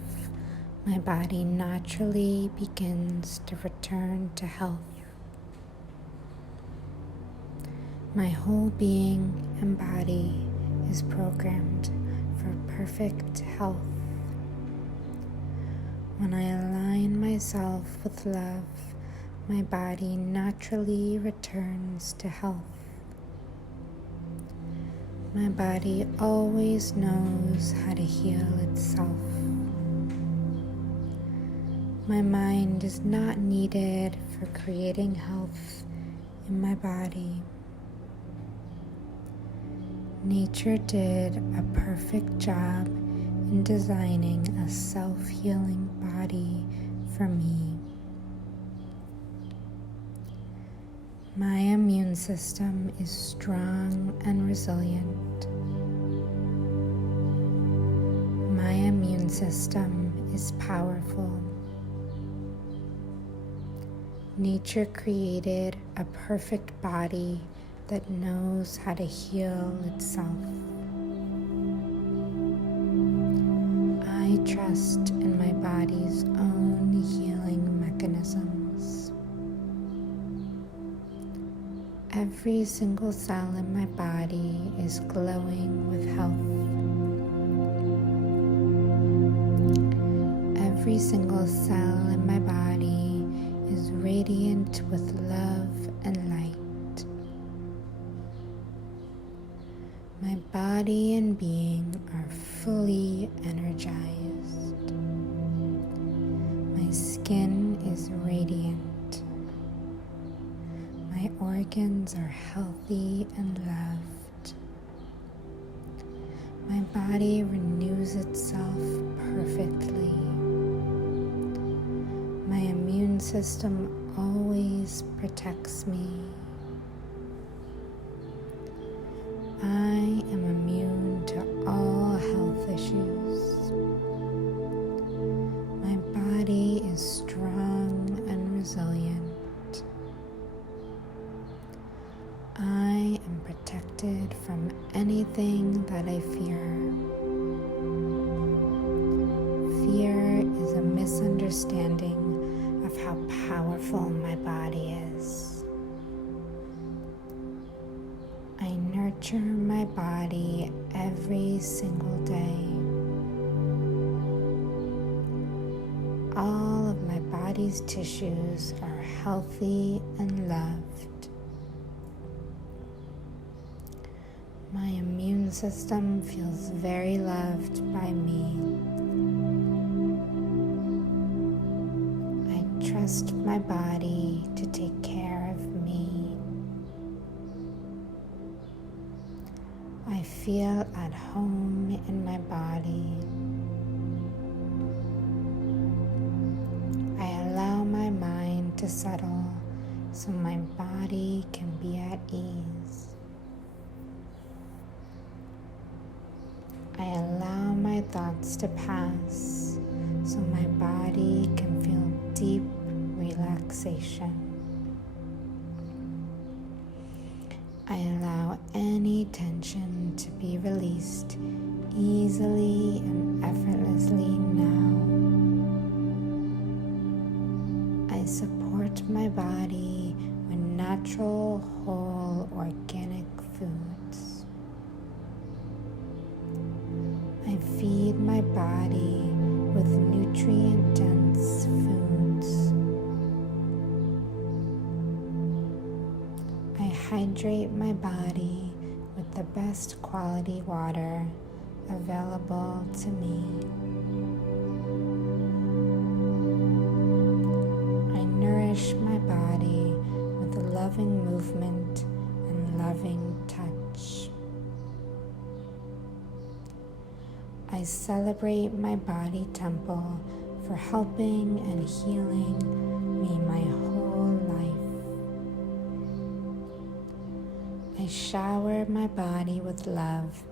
my body naturally begins to return to health. My whole being and body is programmed for perfect health. When I align myself with love, my body naturally returns to health. My body always knows how to heal itself. My mind is not needed for creating health in my body. Nature did a perfect job in designing a self-healing body for me. My immune system is strong and resilient. My immune system is powerful. Nature created a perfect body that knows how to heal itself. I trust in my body's own healing mechanisms. Every single cell in my body is glowing with health. Every single cell in my body is radiant with love and light. My body and being are fully energized. My skin is radiant. My organs are healthy and loved. My body renews itself perfectly. My immune system always protects me. I am immune to all health issues. My body is strong and resilient. I am protected from anything that I fear. Fear is a misunderstanding of how powerful my body is. I nurture my body every single day. All of my body's tissues are healthy and loved. My immune system feels very loved by me. I trust my body to take care of me. I feel at home in my body. I allow my mind to settle so my body can be at ease. I allow my thoughts to pass so my body can feel deep relaxation. I allow any tension to be released easily and effortlessly now. I support my body with natural, whole, organic foods. I feed my body with nutrient-dense foods. I hydrate my body with the best quality water available to me. I nourish my body with loving movement and loving touch. I celebrate my body temple for helping and healing me my whole life. I shower my body with love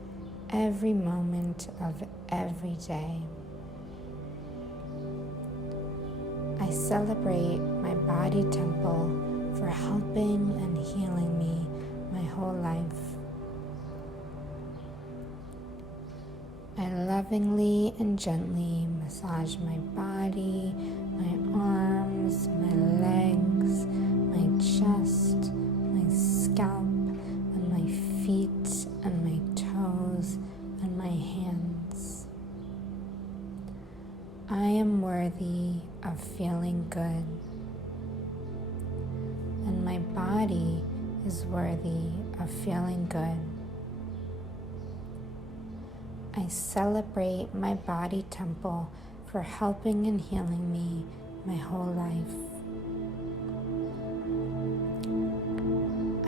every moment of every day. I celebrate my body temple for helping and healing me my whole life. I lovingly and gently massage my body, my arms, my legs, my chest, my scalp, and my feet, and my toes, and my hands. I am worthy of feeling good, and my body is worthy of feeling good. I celebrate my body temple for helping and healing me my whole life.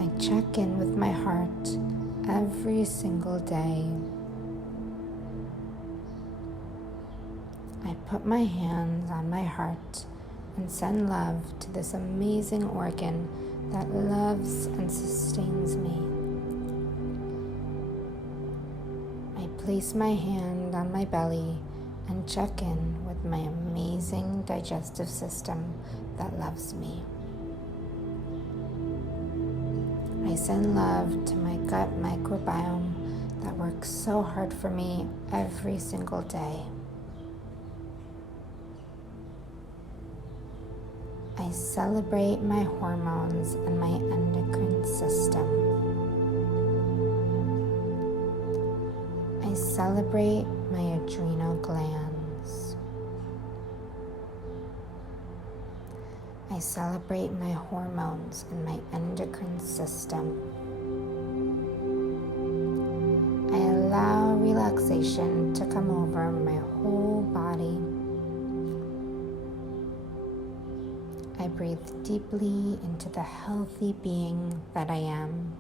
I check in with my heart every single day. I put my hands on my heart and send love to this amazing organ that loves and sustains me. I place my hand on my belly and check in with my amazing digestive system that loves me. I send love to my gut microbiome that works so hard for me every single day. I celebrate my hormones and my endocrine system. I celebrate my adrenal glands. I celebrate my hormones and my endocrine system. I allow relaxation to come over my whole body. I breathe deeply into the healthy being that I am.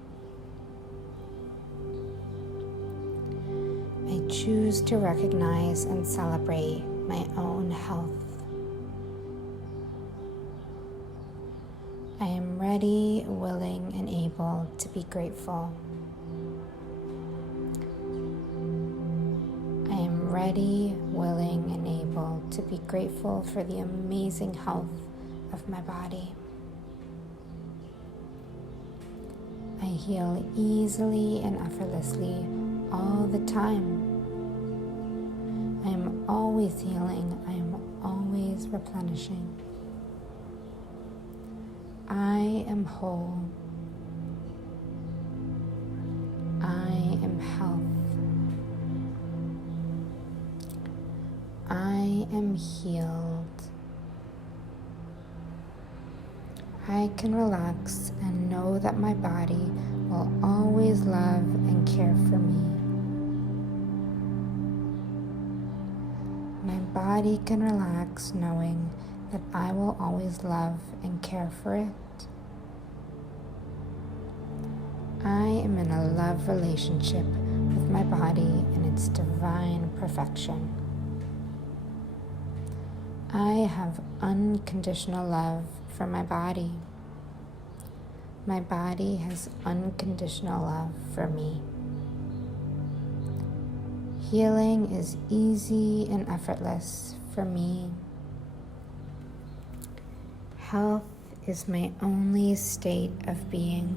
I choose to recognize and celebrate my own health. I am ready, willing, and able to be grateful. I am ready, willing, and able to be grateful for the amazing health of my body. I heal easily and effortlessly all the time. I am always healing. I am always replenishing. I am whole. I am health. I am healed. I can relax and know that my body will always love and care for me. My body can relax knowing that I will always love and care for it. I am in a love relationship with my body in its divine perfection. I have unconditional love for my body. My body has unconditional love for me. Healing is easy and effortless for me. Health is my only state of being.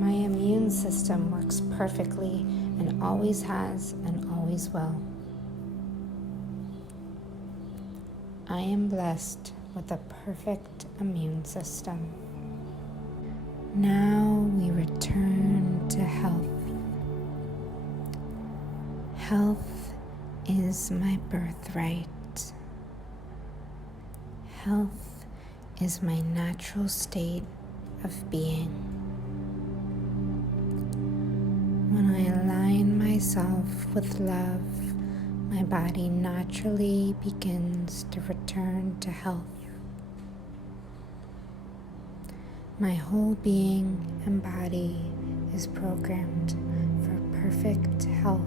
My immune system works perfectly and always has and always will. I am blessed with a perfect immune system. Now we return to health. Health is my birthright. Health is my natural state of being. When I align myself with love, my body naturally begins to return to health. My whole being and body is programmed for perfect health.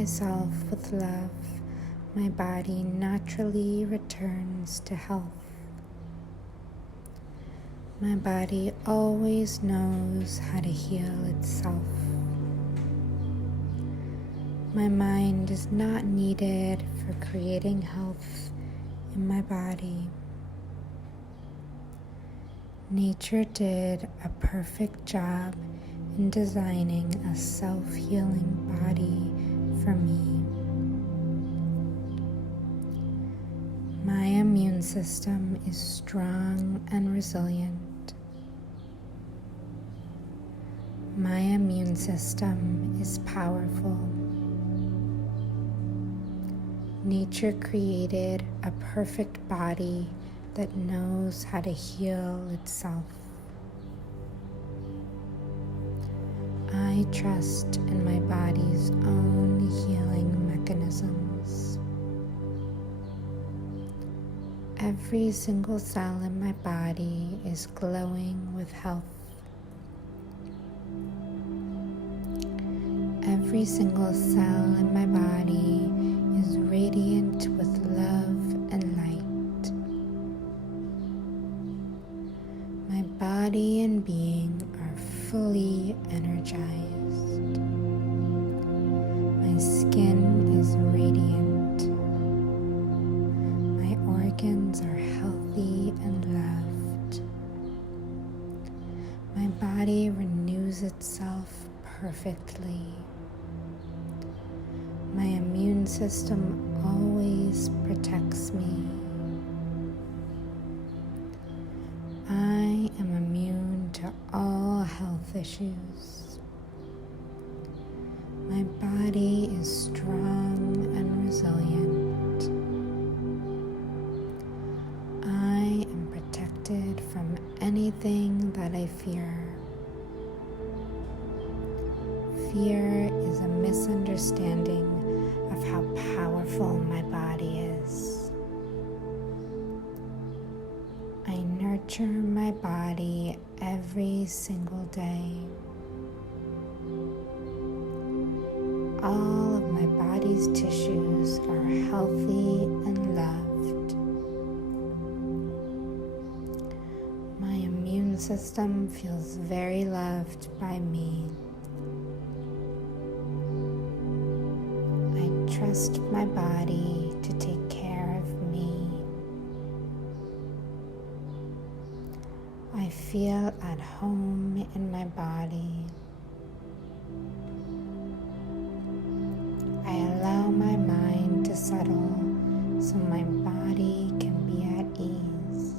myself with love, my body naturally returns to health. My body always knows how to heal itself. My mind is not needed for creating health in my body. Nature did a perfect job in designing a self-healing body for me. My immune system is strong and resilient. My immune system is powerful. Nature created a perfect body that knows how to heal itself. I trust in my body's own healing mechanisms. Every single cell in my body is glowing with health. Every single cell in my body is radiant with love and light. My body and being are fully energized. My skin is radiant. My organs are healthy and loved. My body renews itself perfectly. My immune system always protects me. I am immune to all health issues. My body is strong and resilient. I am protected from anything that I fear. Fear is a misunderstanding of how powerful my body is. I nurture my body every single day. All of my body's tissues are healthy and loved. My immune system feels very loved by me. Trust my body to take care of me. I feel at home in my body. I allow my mind to settle so my body can be at ease.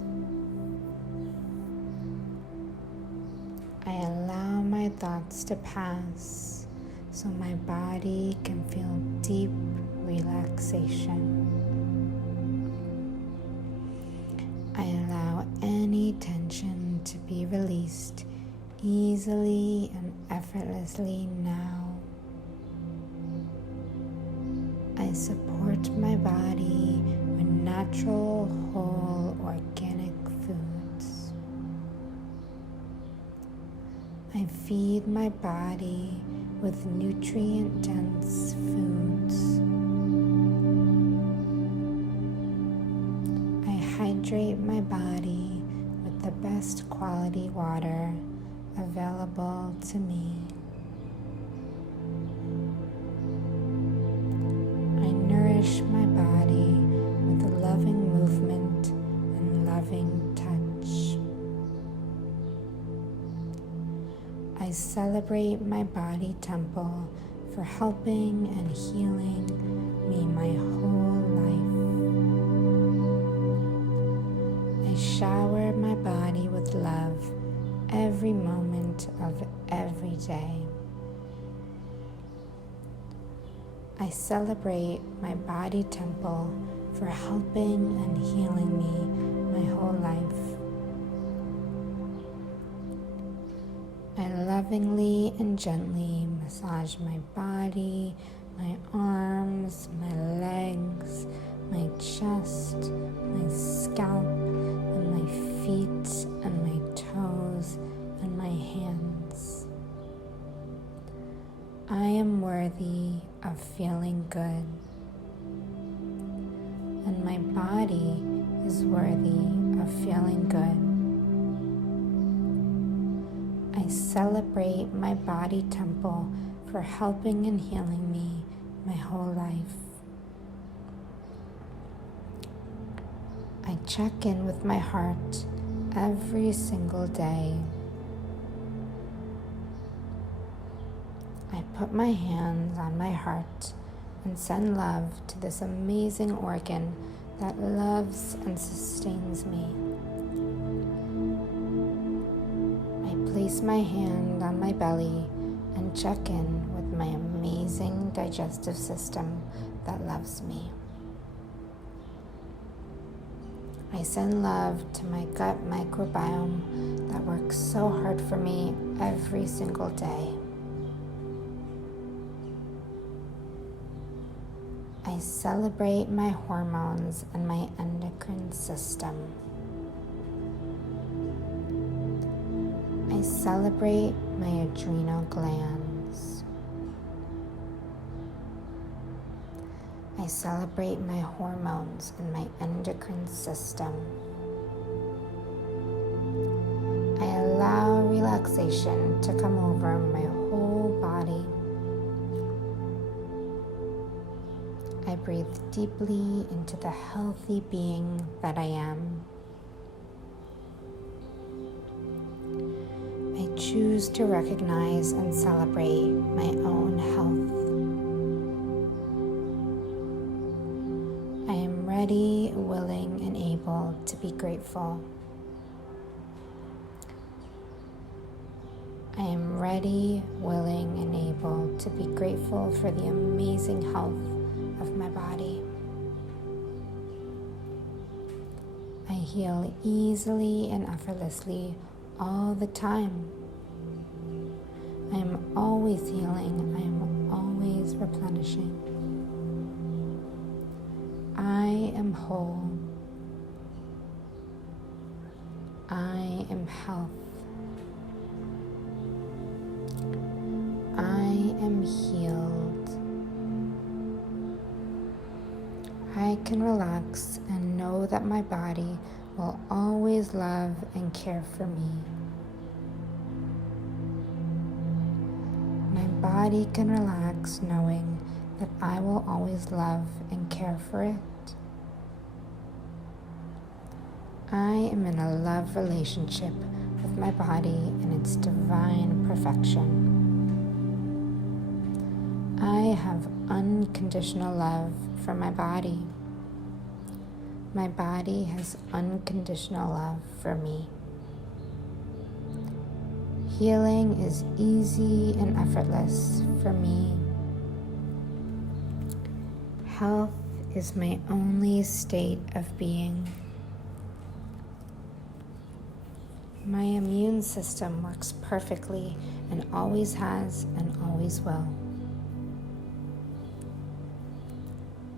I allow my thoughts to pass so my body can feel deep relaxation. I allow any tension to be released easily and effortlessly now. I support my body with natural, whole, organic foods. I feed my body with nutrient-dense foods. I hydrate my body with the best quality water available to me. I nourish my body with a loving movement and loving touch. I celebrate my body temple for helping and healing me my whole life. I shower my body with love every moment of every day. I celebrate my body temple for helping and healing me my whole life. I lovingly and gently massage my body, my arms, my legs, my chest, my scalp, and my feet, and my toes, and my hands. I am worthy of feeling good, and my body is worthy of feeling good. I celebrate my body temple for helping and healing me my whole life. I check in with my heart every single day. I put my hands on my heart and send love to this amazing organ that loves and sustains me. I place my hand on my belly and check in with my amazing digestive system that loves me. I send love to my gut microbiome that works so hard for me every single day. I celebrate my hormones and my endocrine system. I celebrate my adrenal glands. I celebrate my hormones and my endocrine system. I allow relaxation to come over my whole body. I breathe deeply into the healthy being that I am. I choose to recognize and celebrate my own health. I am ready, willing, and able to be grateful. I am ready, willing, and able to be grateful for the amazing health of my body. I heal easily and effortlessly all the time. I am always healing. I am always replenishing. I am whole. I am health. I am healed. I can relax and know that my body will always love and care for me. My body can relax knowing that I will always love and care for it. I am in a love relationship with my body in its divine perfection. I have unconditional love for my body. My body has unconditional love for me. Healing is easy and effortless for me. Health is my only state of being. My immune system works perfectly and always has and always will.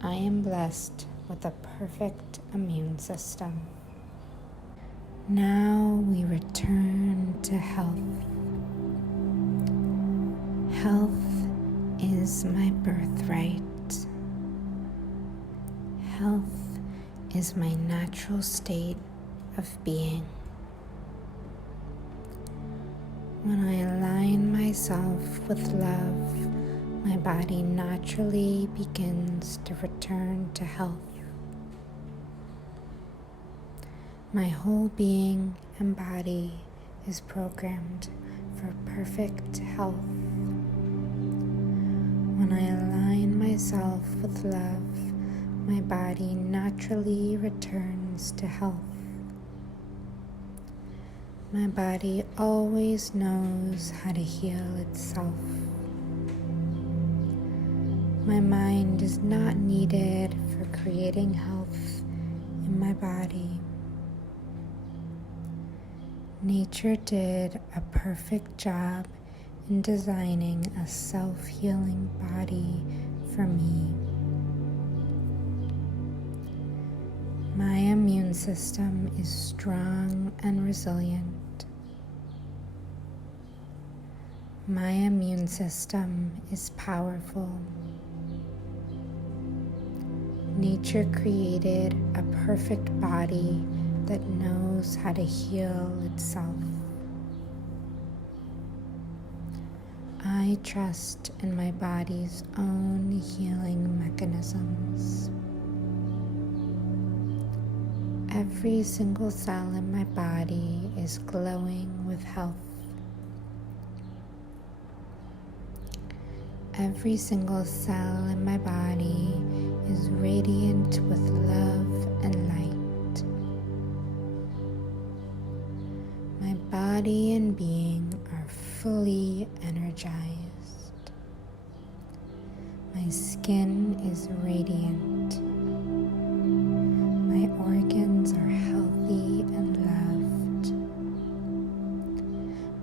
I am blessed with a perfect immune system. Now we return to health. Health is my birthright. Health is my natural state of being. When I align myself with love, my body naturally begins to return to health. My whole being and body is programmed for perfect health. When I align myself with love, my body naturally returns to health. My body always knows how to heal itself. My mind is not needed for creating health in my body. Nature did a perfect job in designing a self-healing body for me. My immune system is strong and resilient. My immune system is powerful. Nature created a perfect body that knows how to heal itself. I trust in my body's own healing mechanisms. Every single cell in my body is glowing with health. Every single cell in my body is radiant with love and light. My body and being are fully energized. My skin is radiant. My organs are healthy and loved.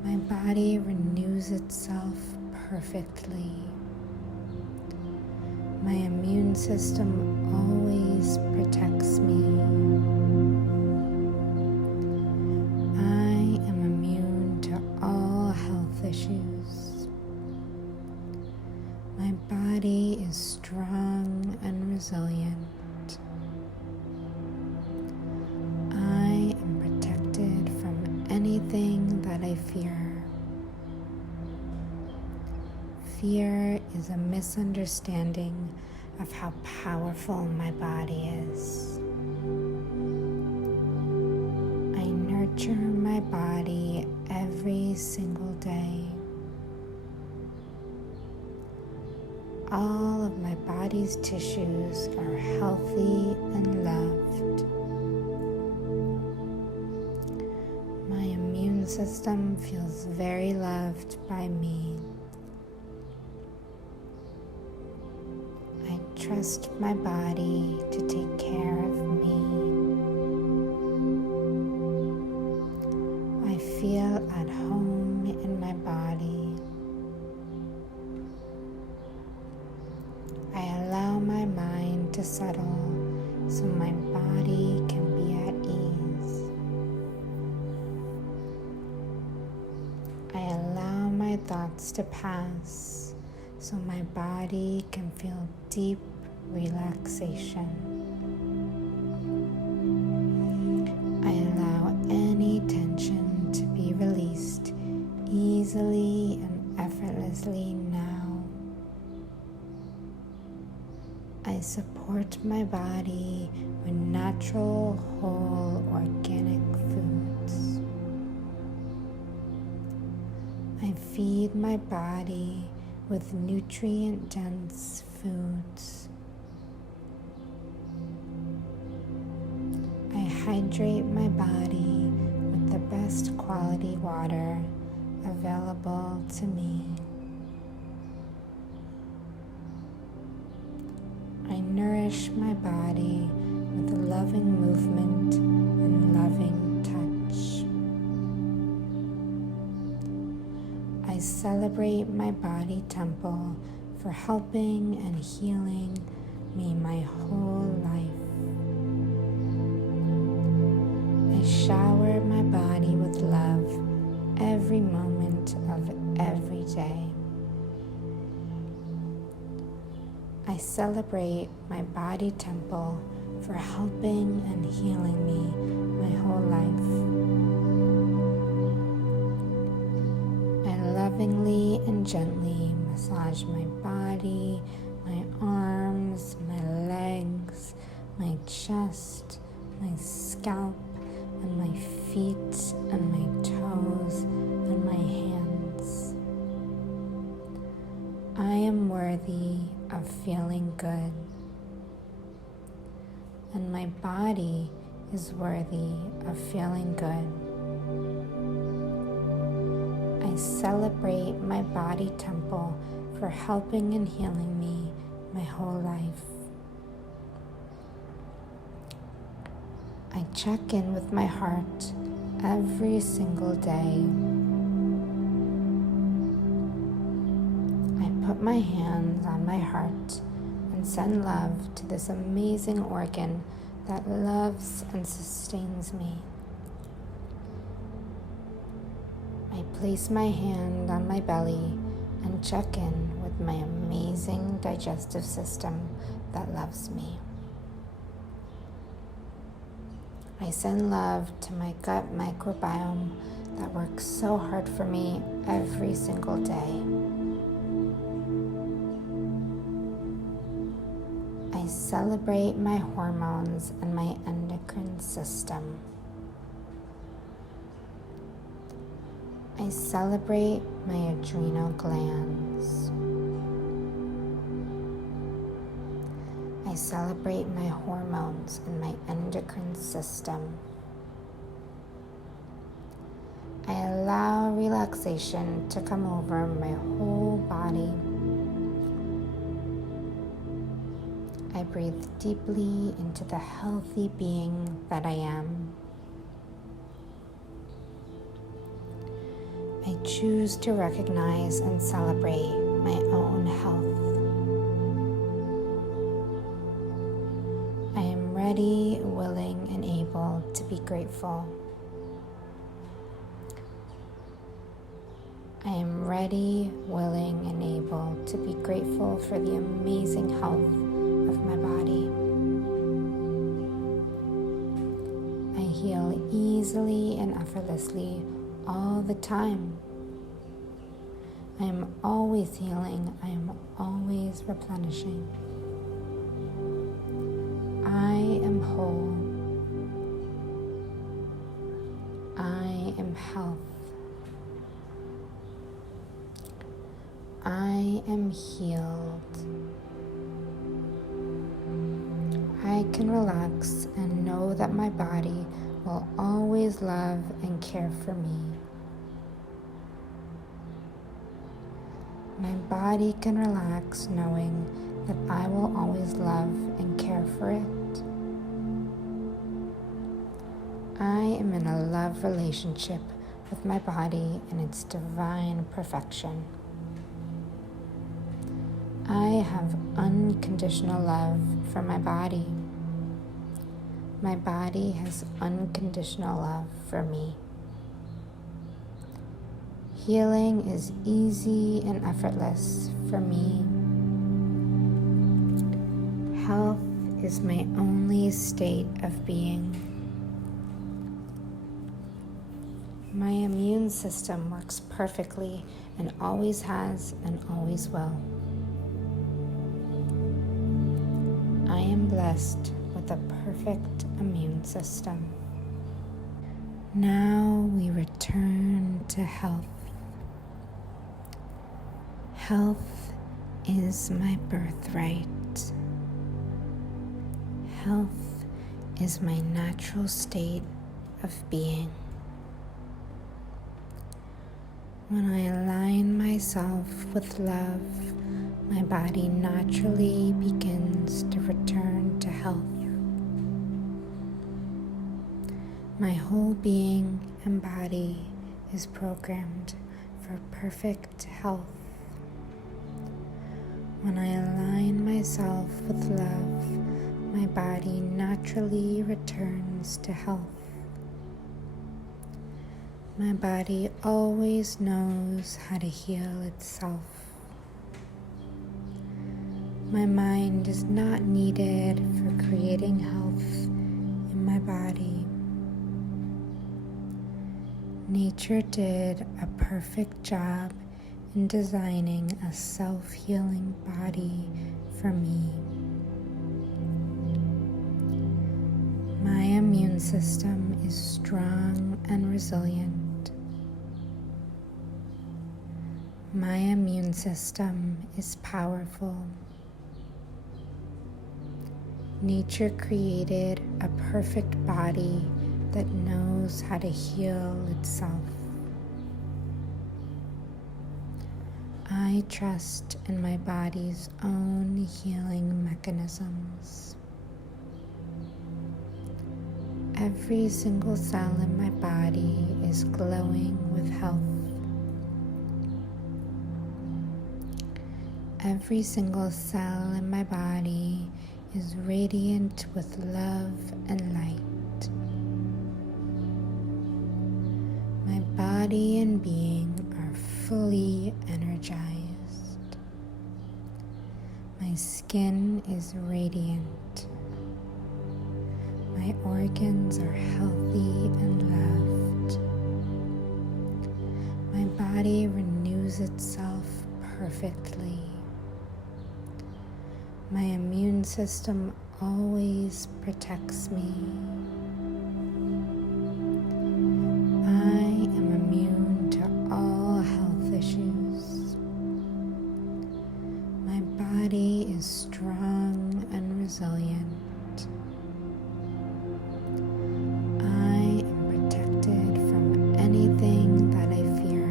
My body renews itself perfectly. My immune system always protects me. I am immune to all health issues. My body is strong and resilient. I am protected from anything that I fear. Fear is a misunderstanding of how powerful my body is. I nurture my body every single day. All of my body's tissues are healthy and loved. My immune system feels very loved by me. I trust my body to take care of me. I feel at home in my body. I allow my mind to settle so my body can be at ease. I allow my thoughts to pass so my body can feel deep relaxation. I allow any tension to be released easily and effortlessly now. I support my body with natural, whole, organic foods. I feed my body with nutrient-dense foods. I hydrate my body with the best quality water available to me. I nourish my body with loving movement and loving touch. I celebrate my body temple for helping and healing me my whole life. I shower my body with love every moment of every day. I celebrate my body temple for helping and healing me my whole life. I lovingly and gently massage my body, my arms, my legs, my chest, my scalp, and my feet, and my toes, and my hands. I am worthy of feeling good, and my body is worthy of feeling good. I celebrate my body temple for helping and healing me my whole life. I check in with my heart every single day. I put my hands on my heart and send love to this amazing organ that loves and sustains me. I place my hand on my belly and check in with my amazing digestive system that loves me. I send love to my gut microbiome that works so hard for me every single day. I celebrate my hormones and my endocrine system. I celebrate my adrenal glands. I celebrate my hormones and my endocrine system. I allow relaxation to come over my whole body. I breathe deeply into the healthy being that I am. I choose to recognize and celebrate my own health. I am ready, willing, and able to be grateful. I am ready, willing, and able to be grateful for the amazing health of my body. I heal easily and effortlessly all the time. I am always healing. I am always replenishing. I am whole. I am health. I am healed. I can relax and know that my body will always love and care for me. My body can relax knowing that I will always love and care for it. I am in a love relationship with my body and its divine perfection. I have unconditional love for my body. My body has unconditional love for me. Healing is easy and effortless for me. Health is my only state of being. My immune system works perfectly and always has and always will. I am blessed with a perfect immune system. Now we return to health. Health is my birthright. Health is my natural state of being. When I align myself with love, my body naturally begins to return to health. My whole being and body is programmed for perfect health. When I align myself with love, my body naturally returns to health. My body always knows how to heal itself. My mind is not needed for creating health in my body. Nature did a perfect job in designing a self-healing body for me. My immune system is strong and resilient. My immune system is powerful. Nature created a perfect body that knows how to heal itself. I trust in my body's own healing mechanisms. Every single cell in my body is glowing with health. Every single cell in my body is radiant with love and light. My body and being are fully energized. My skin is radiant. My organs are healthy and loved. My body renews itself perfectly. My immune system always protects me. I am immune to all health issues. My body is strong and resilient. I am protected from anything that I fear.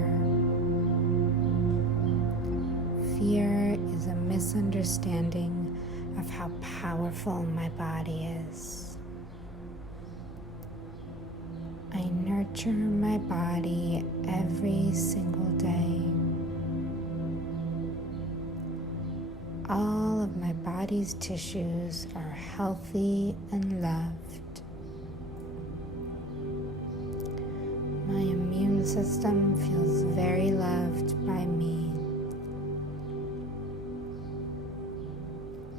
Fear is a misunderstanding of how powerful my body is. I nurture my body every single day. All of my body's tissues are healthy and loved. My immune system feels very loved by me.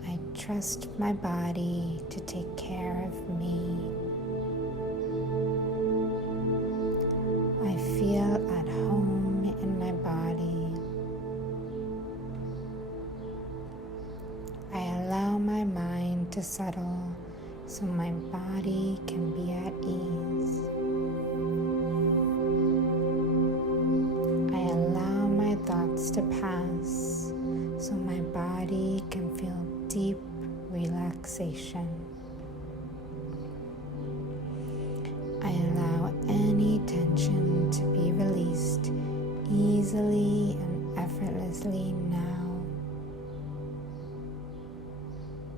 I trust my body to take care of me. I feel at home in my body. I allow my mind to settle so my body can be at ease. I allow my thoughts to pass so my body can feel deep relaxation. I allow any tension to be released easily and effortlessly now.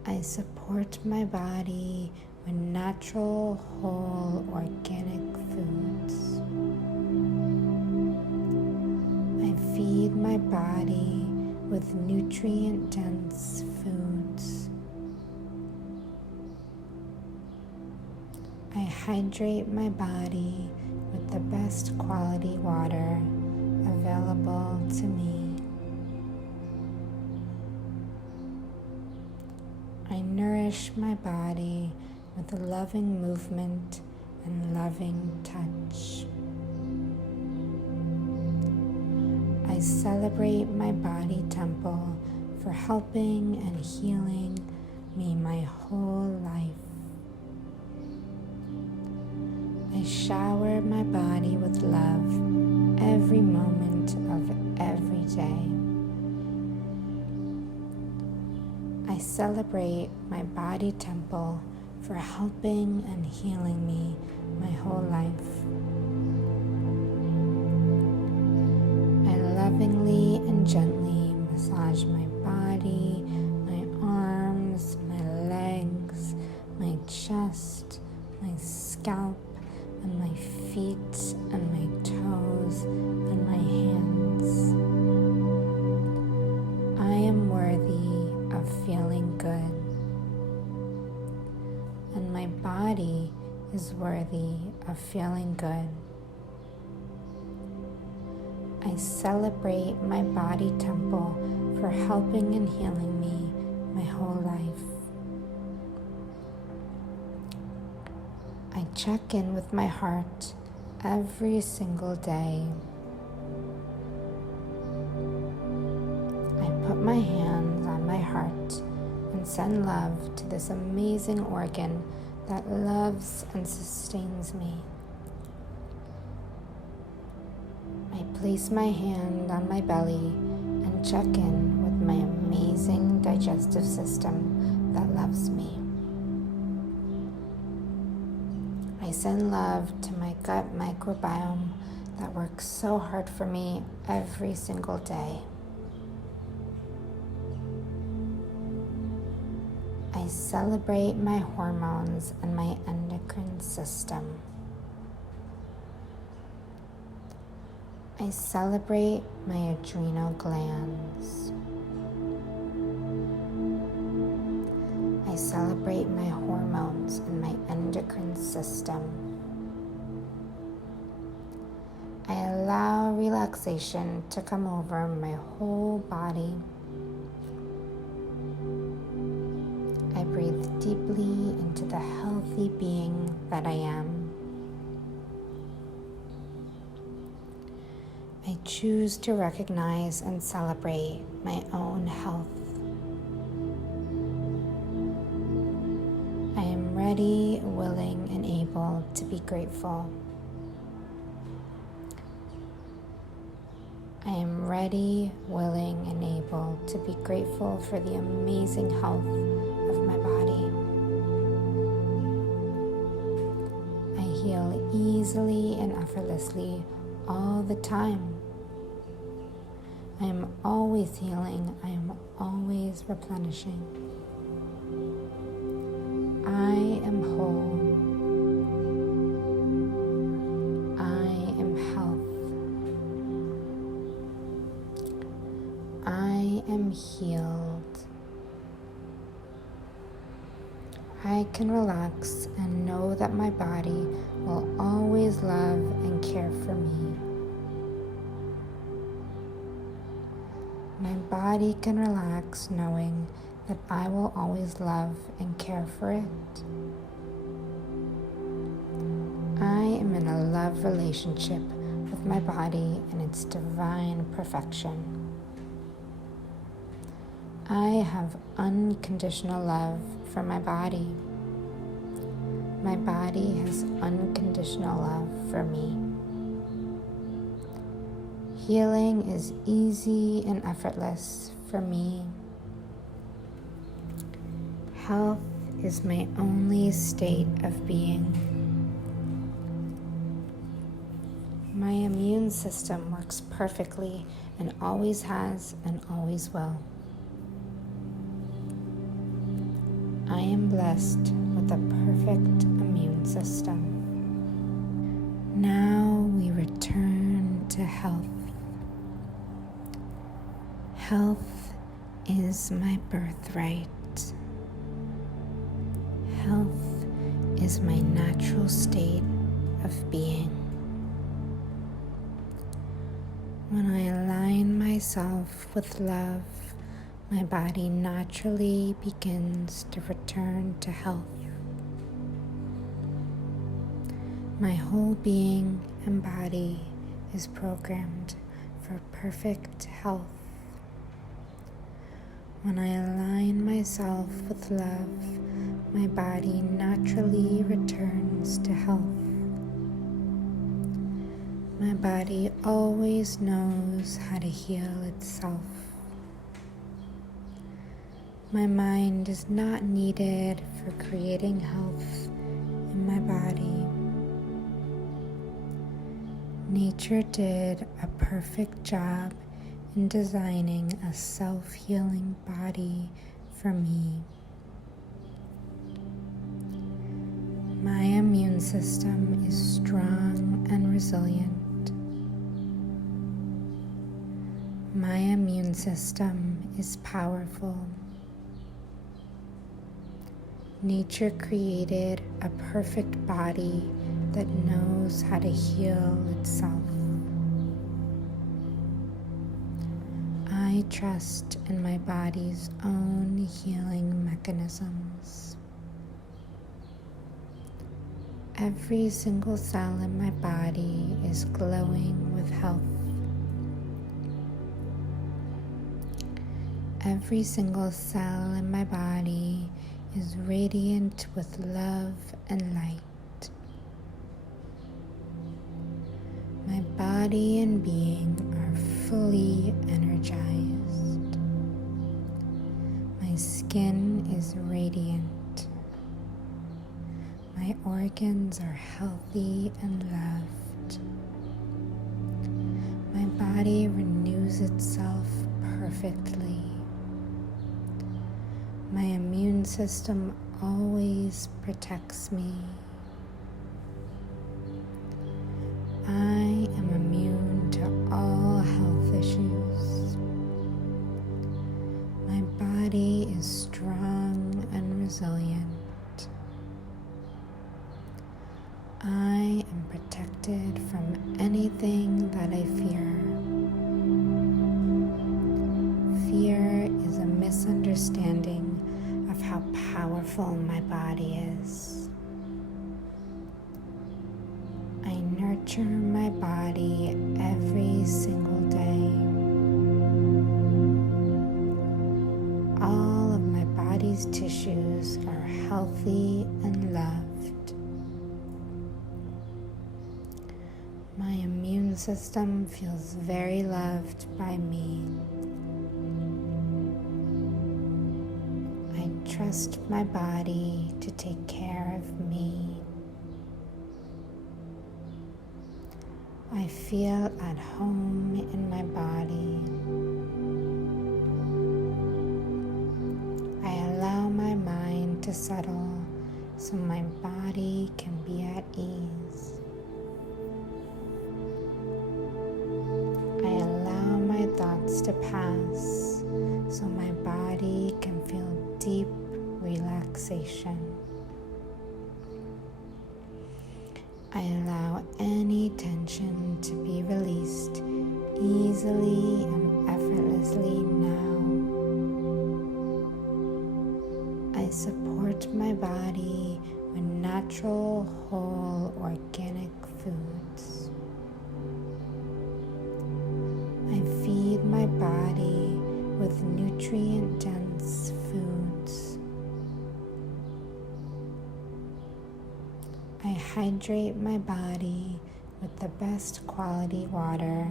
I support my body with natural, whole, organic foods. I feed my body with nutrient-dense foods. I hydrate my body with the best quality water available to me. I nourish my body with loving movement and loving touch. I celebrate my body temple for helping and healing me my whole life. I shower my body with love every moment of every day. I celebrate my body temple for helping and healing me my whole life. I lovingly and gently massage my body, my arms, my legs, my chest, my scalp, and my feet, and my toes, and my hands. I am worthy of feeling good, and my body is worthy of feeling good. I celebrate my body temple for helping and healing me my whole life. I check in with my heart every single day. I put my hands on my heart and send love to this amazing organ that loves and sustains me. I place my hand on my belly and check in with my amazing digestive system that loves me. I send love to my gut microbiome that works so hard for me every single day. I celebrate my hormones and my endocrine system. I celebrate my adrenal glands. I celebrate my hormones and my endocrine system. allow relaxation to come over my whole body. I breathe deeply into the healthy being that I am. I choose to recognize and celebrate my own health. I am ready, willing, and able to be grateful. I am ready, willing, and able to be grateful for the amazing health of my body. I heal easily and effortlessly all the time. I am always healing. I am always replenishing. I am whole. I am health. I am healed. I can relax and know that my body will always love and care for me. My body can relax knowing that I will always love and care for it. I am in a love relationship with my body and its divine perfection. I have unconditional love for my body. My body has unconditional love for me. Healing is easy and effortless for me. Health is my only state of being. My immune system works perfectly and always has and always will. I am blessed with a perfect immune system. Now we return to health. Health is my birthright. Health is my natural state of being. When I align myself with love, my body naturally begins to return to health. My whole being and body is programmed for perfect health. When I align myself with love, my body naturally returns to health. My body always knows how to heal itself. My mind is not needed for creating health in my body. Nature did a perfect job in designing a self-healing body for me. My immune system is strong and resilient. My immune system is powerful. Nature created a perfect body that knows how to heal itself. I trust in my body's own healing mechanisms. Every single cell in my body is glowing with health. Every single cell in my body is radiant with love and light. My body and being are fully energized. My skin is radiant. My organs are healthy and loved. My body renews itself perfectly. My immune system always protects me. I am immune to all health issues. My body is strong and resilient. I am protected from anything that I fear. Fear is a misunderstanding of how powerful my body is. I nurture my body every single day. All of my body's tissues are healthy and loved. My immune system feels very loved by me. I trust my body to take care of me. I feel at home in my body. I allow my mind to settle so my body can be at ease. I allow my thoughts to pass so my body can feel deep relaxation. I allow any tension to be released easily and effortlessly now. I support my body with natural, whole, organic foods. I feed my body with nutrient-dense foods. I hydrate my body with the best quality water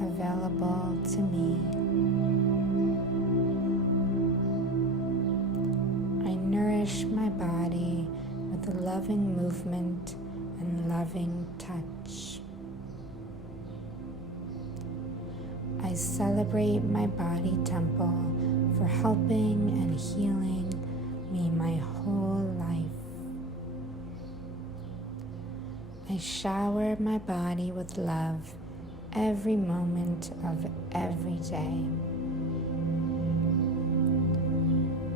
available to me. I nourish my body with loving movement and loving touch. I celebrate my body temple for helping and healing me my whole life. I shower my body with love every moment of every day.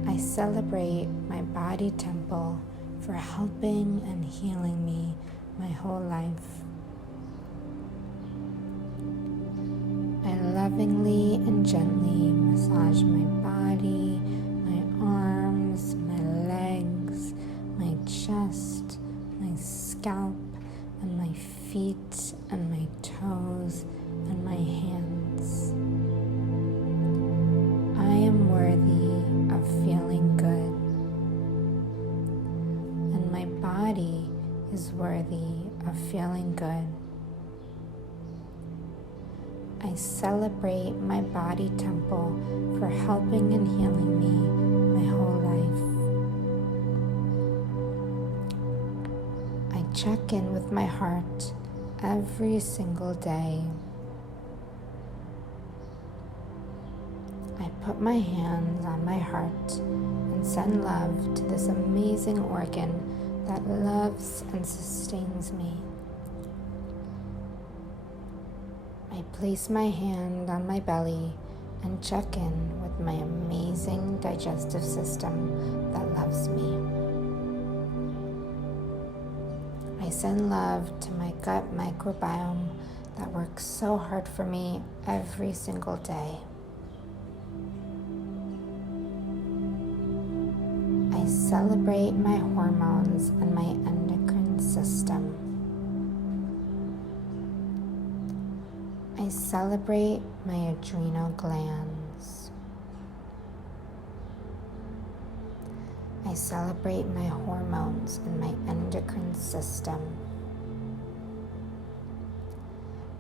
I celebrate my body temple for helping and healing me my whole life. I lovingly and gently massage my body, my arms, my legs, my chest, my scalp, and my feet and my toes and my hands. I am worthy of feeling good, and my body is worthy of feeling good. I celebrate my body temple for helping and healing me my whole life. I check in with my heart every single day. I put my hands on my heart and send love to this amazing organ that loves and sustains me. I place my hand on my belly and check in with my amazing digestive system that loves me. I send love to my gut microbiome that works so hard for me every single day. I celebrate my hormones and my endocrine system. I celebrate my adrenal glands. I celebrate my hormones and my endocrine system.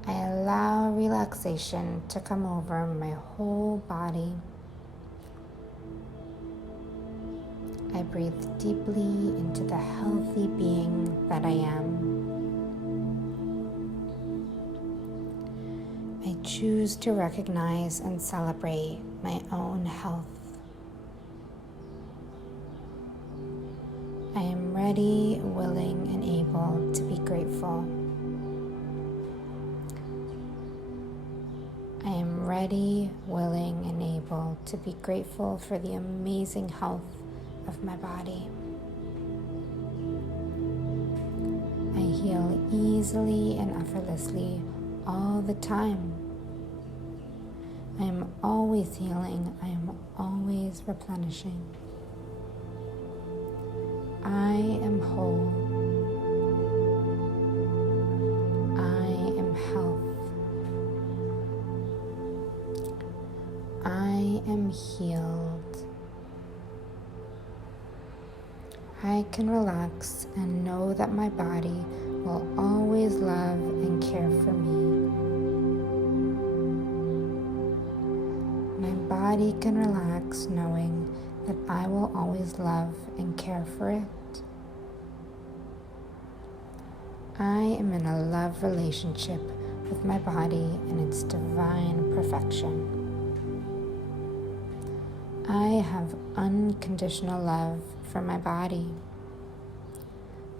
I allow relaxation to come over my whole body. I breathe deeply into the healthy being that I am. I choose to recognize and celebrate my own health. I am ready, willing, and able to be grateful. I am ready, willing, and able to be grateful for the amazing health of my body. I heal easily and effortlessly all the time. I am always healing. I am always replenishing. I am whole. I am health. I am healed. I can relax and know that my body will always love and care for me. My body can relax knowing that I will always love and care for it. I am in a love relationship with my body in its divine perfection. I have unconditional love for my body.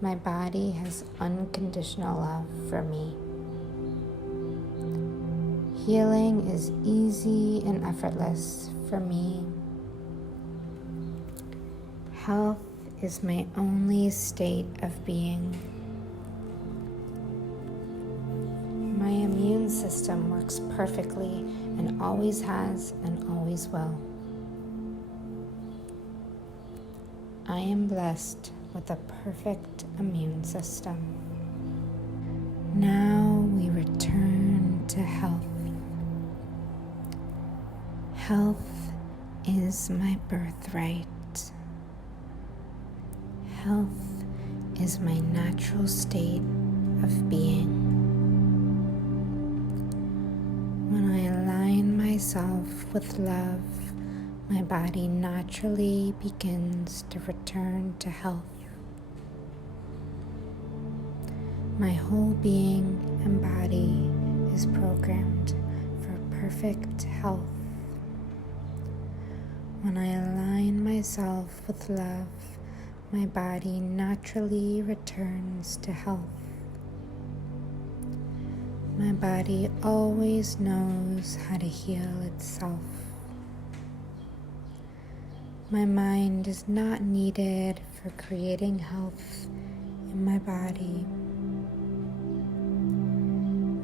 My body has unconditional love for me. Healing is easy and effortless for me. Health is my only state of being. My immune system works perfectly and always has and always will. I am blessed with a perfect immune system. Now we return to health. Health is my birthright. Health is my natural state of being. When I align myself with love, my body naturally begins to return to health. My whole being and body is programmed for perfect health. When I align myself with love, my body naturally returns to health. My body always knows how to heal itself. My mind is not needed for creating health in my body.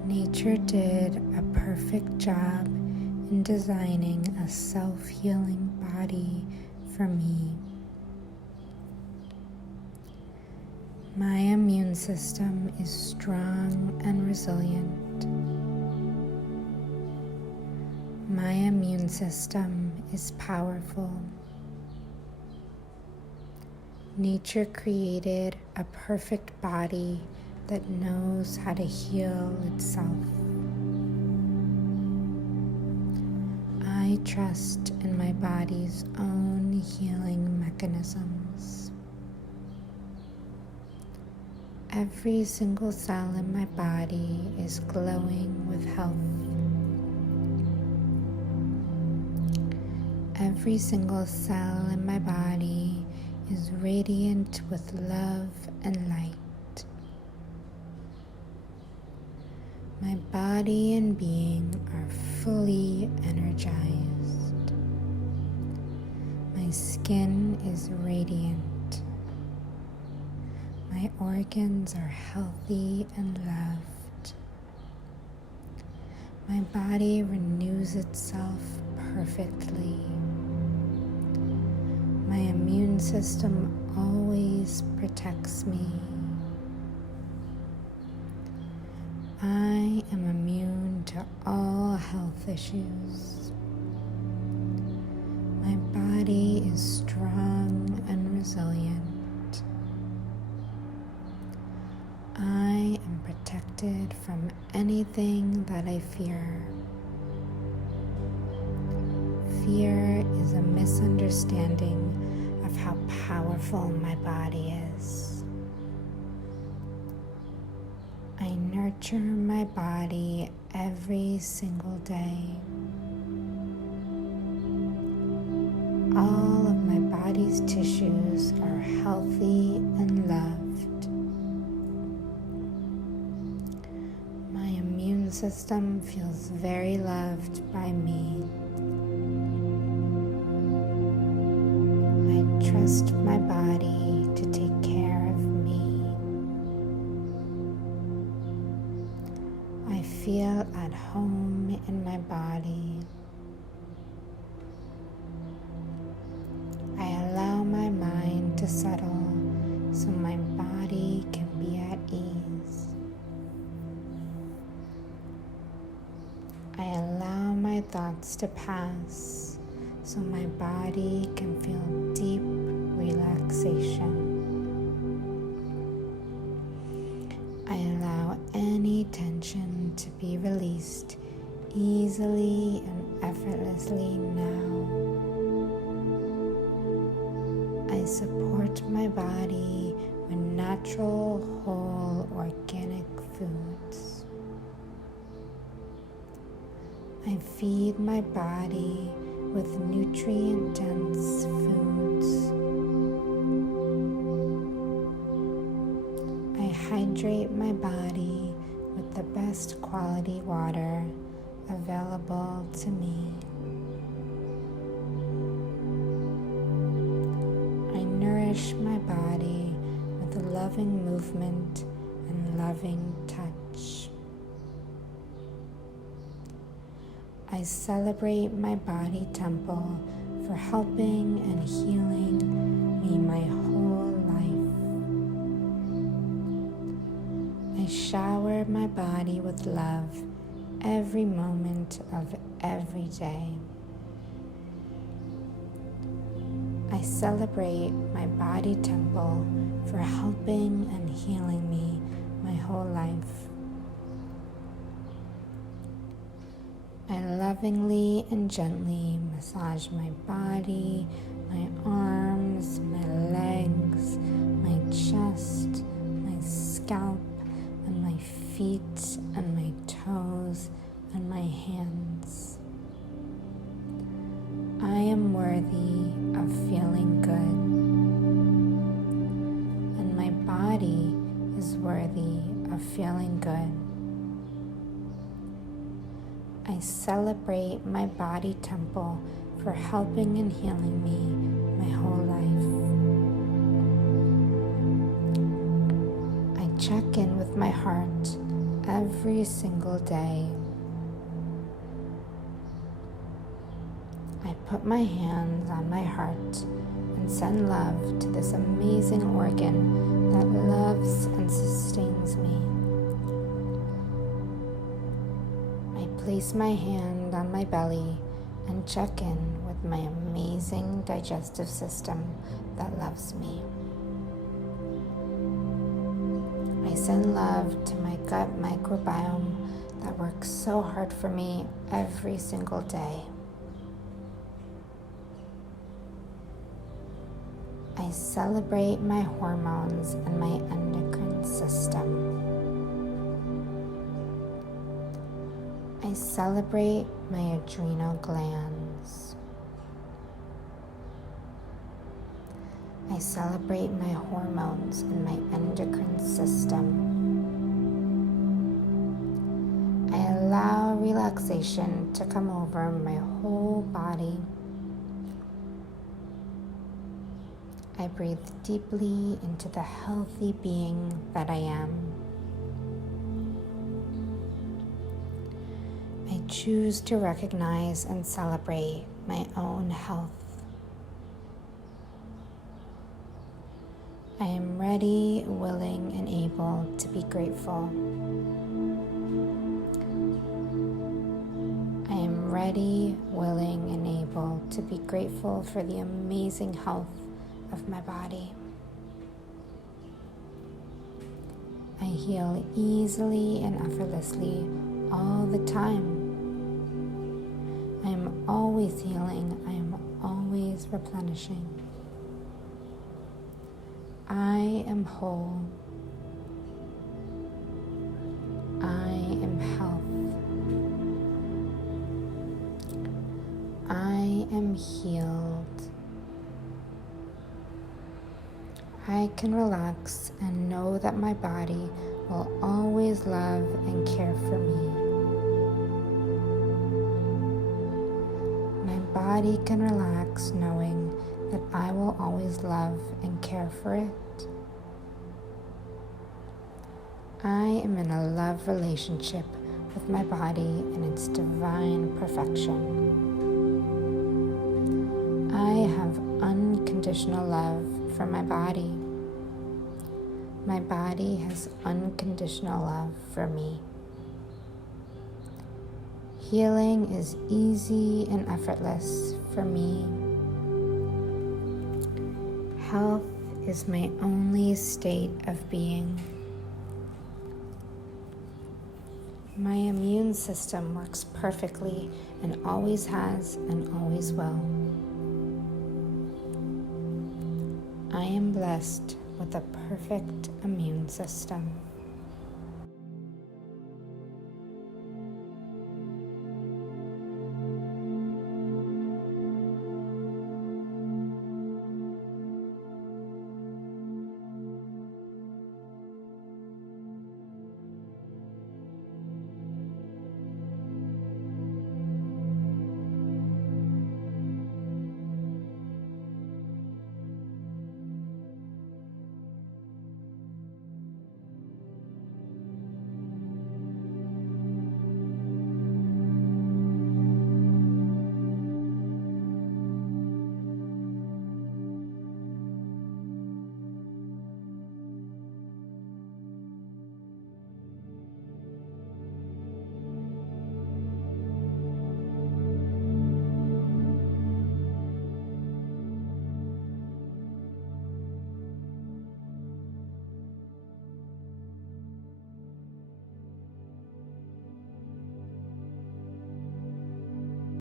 Nature did a perfect job in designing a self-healing body for me. My immune system is strong and resilient. My immune system is powerful. Nature created a perfect body that knows how to heal itself. I trust in my body's own healing mechanisms. Every single cell in my body is glowing with health. Every single cell in my body is radiant with love and light. My body and being are fully energized. My skin is radiant. My organs are healthy and loved. My body renews itself perfectly. My immune system always protects me. I am immune to all health issues. My body is strong and resilient. I am protected from anything that I fear. Fear is a misunderstanding of how powerful my body is. I nurture my body every single day. All of my body's tissues are healthy and loved. My immune system feels very loved by me. I trust my body to take care of me. feel at home in my body. I allow my mind to settle so my body can be at ease. I allow my thoughts to pass so my body can feel deep relaxation. I allow any tension to be released easily and effortlessly now. I support my body with natural, whole, organic foods. I feed my body with nutrient-dense foods. I hydrate my body with the best quality water available to me. I nourish my body with loving movement and loving touch. I celebrate my body temple for helping and healing me my whole life. I shower my body with love every moment of every day. I celebrate my body temple for helping and healing me my whole life. I lovingly and gently massage my body, my arms, my legs, my chest, my scalp, and my feet, and my toes, and my hands. I am worthy of feeling good, and my body is worthy of feeling good. I celebrate my body temple for helping and healing me my whole life. I check in with my heart every single day. I put my hands on my heart and send love to this amazing organ that loves and sustains me. Place my hand on my belly and check in with my amazing digestive system that loves me. I send love to my gut microbiome that works so hard for me every single day. I celebrate my hormones and my endocrine system. I celebrate my adrenal glands. I celebrate my hormones and my endocrine system. I allow relaxation to come over my whole body. I breathe deeply into the healthy being that I am. I choose to recognize and celebrate my own health. I am ready, willing, and able to be grateful. I am ready, willing, and able to be grateful for the amazing health of my body. I heal easily and effortlessly all the time. I am always healing. I am always replenishing. I am whole. I am health. I am healed. I can relax and know that my body will always love and care for me. My body can relax knowing that I will always love and care for it. I am in a love relationship with my body in its divine perfection. I have unconditional love for my body. My body has unconditional love for me. Healing is easy and effortless for me. Health is my only state of being. My immune system works perfectly and always has and always will. I am blessed with a perfect immune system.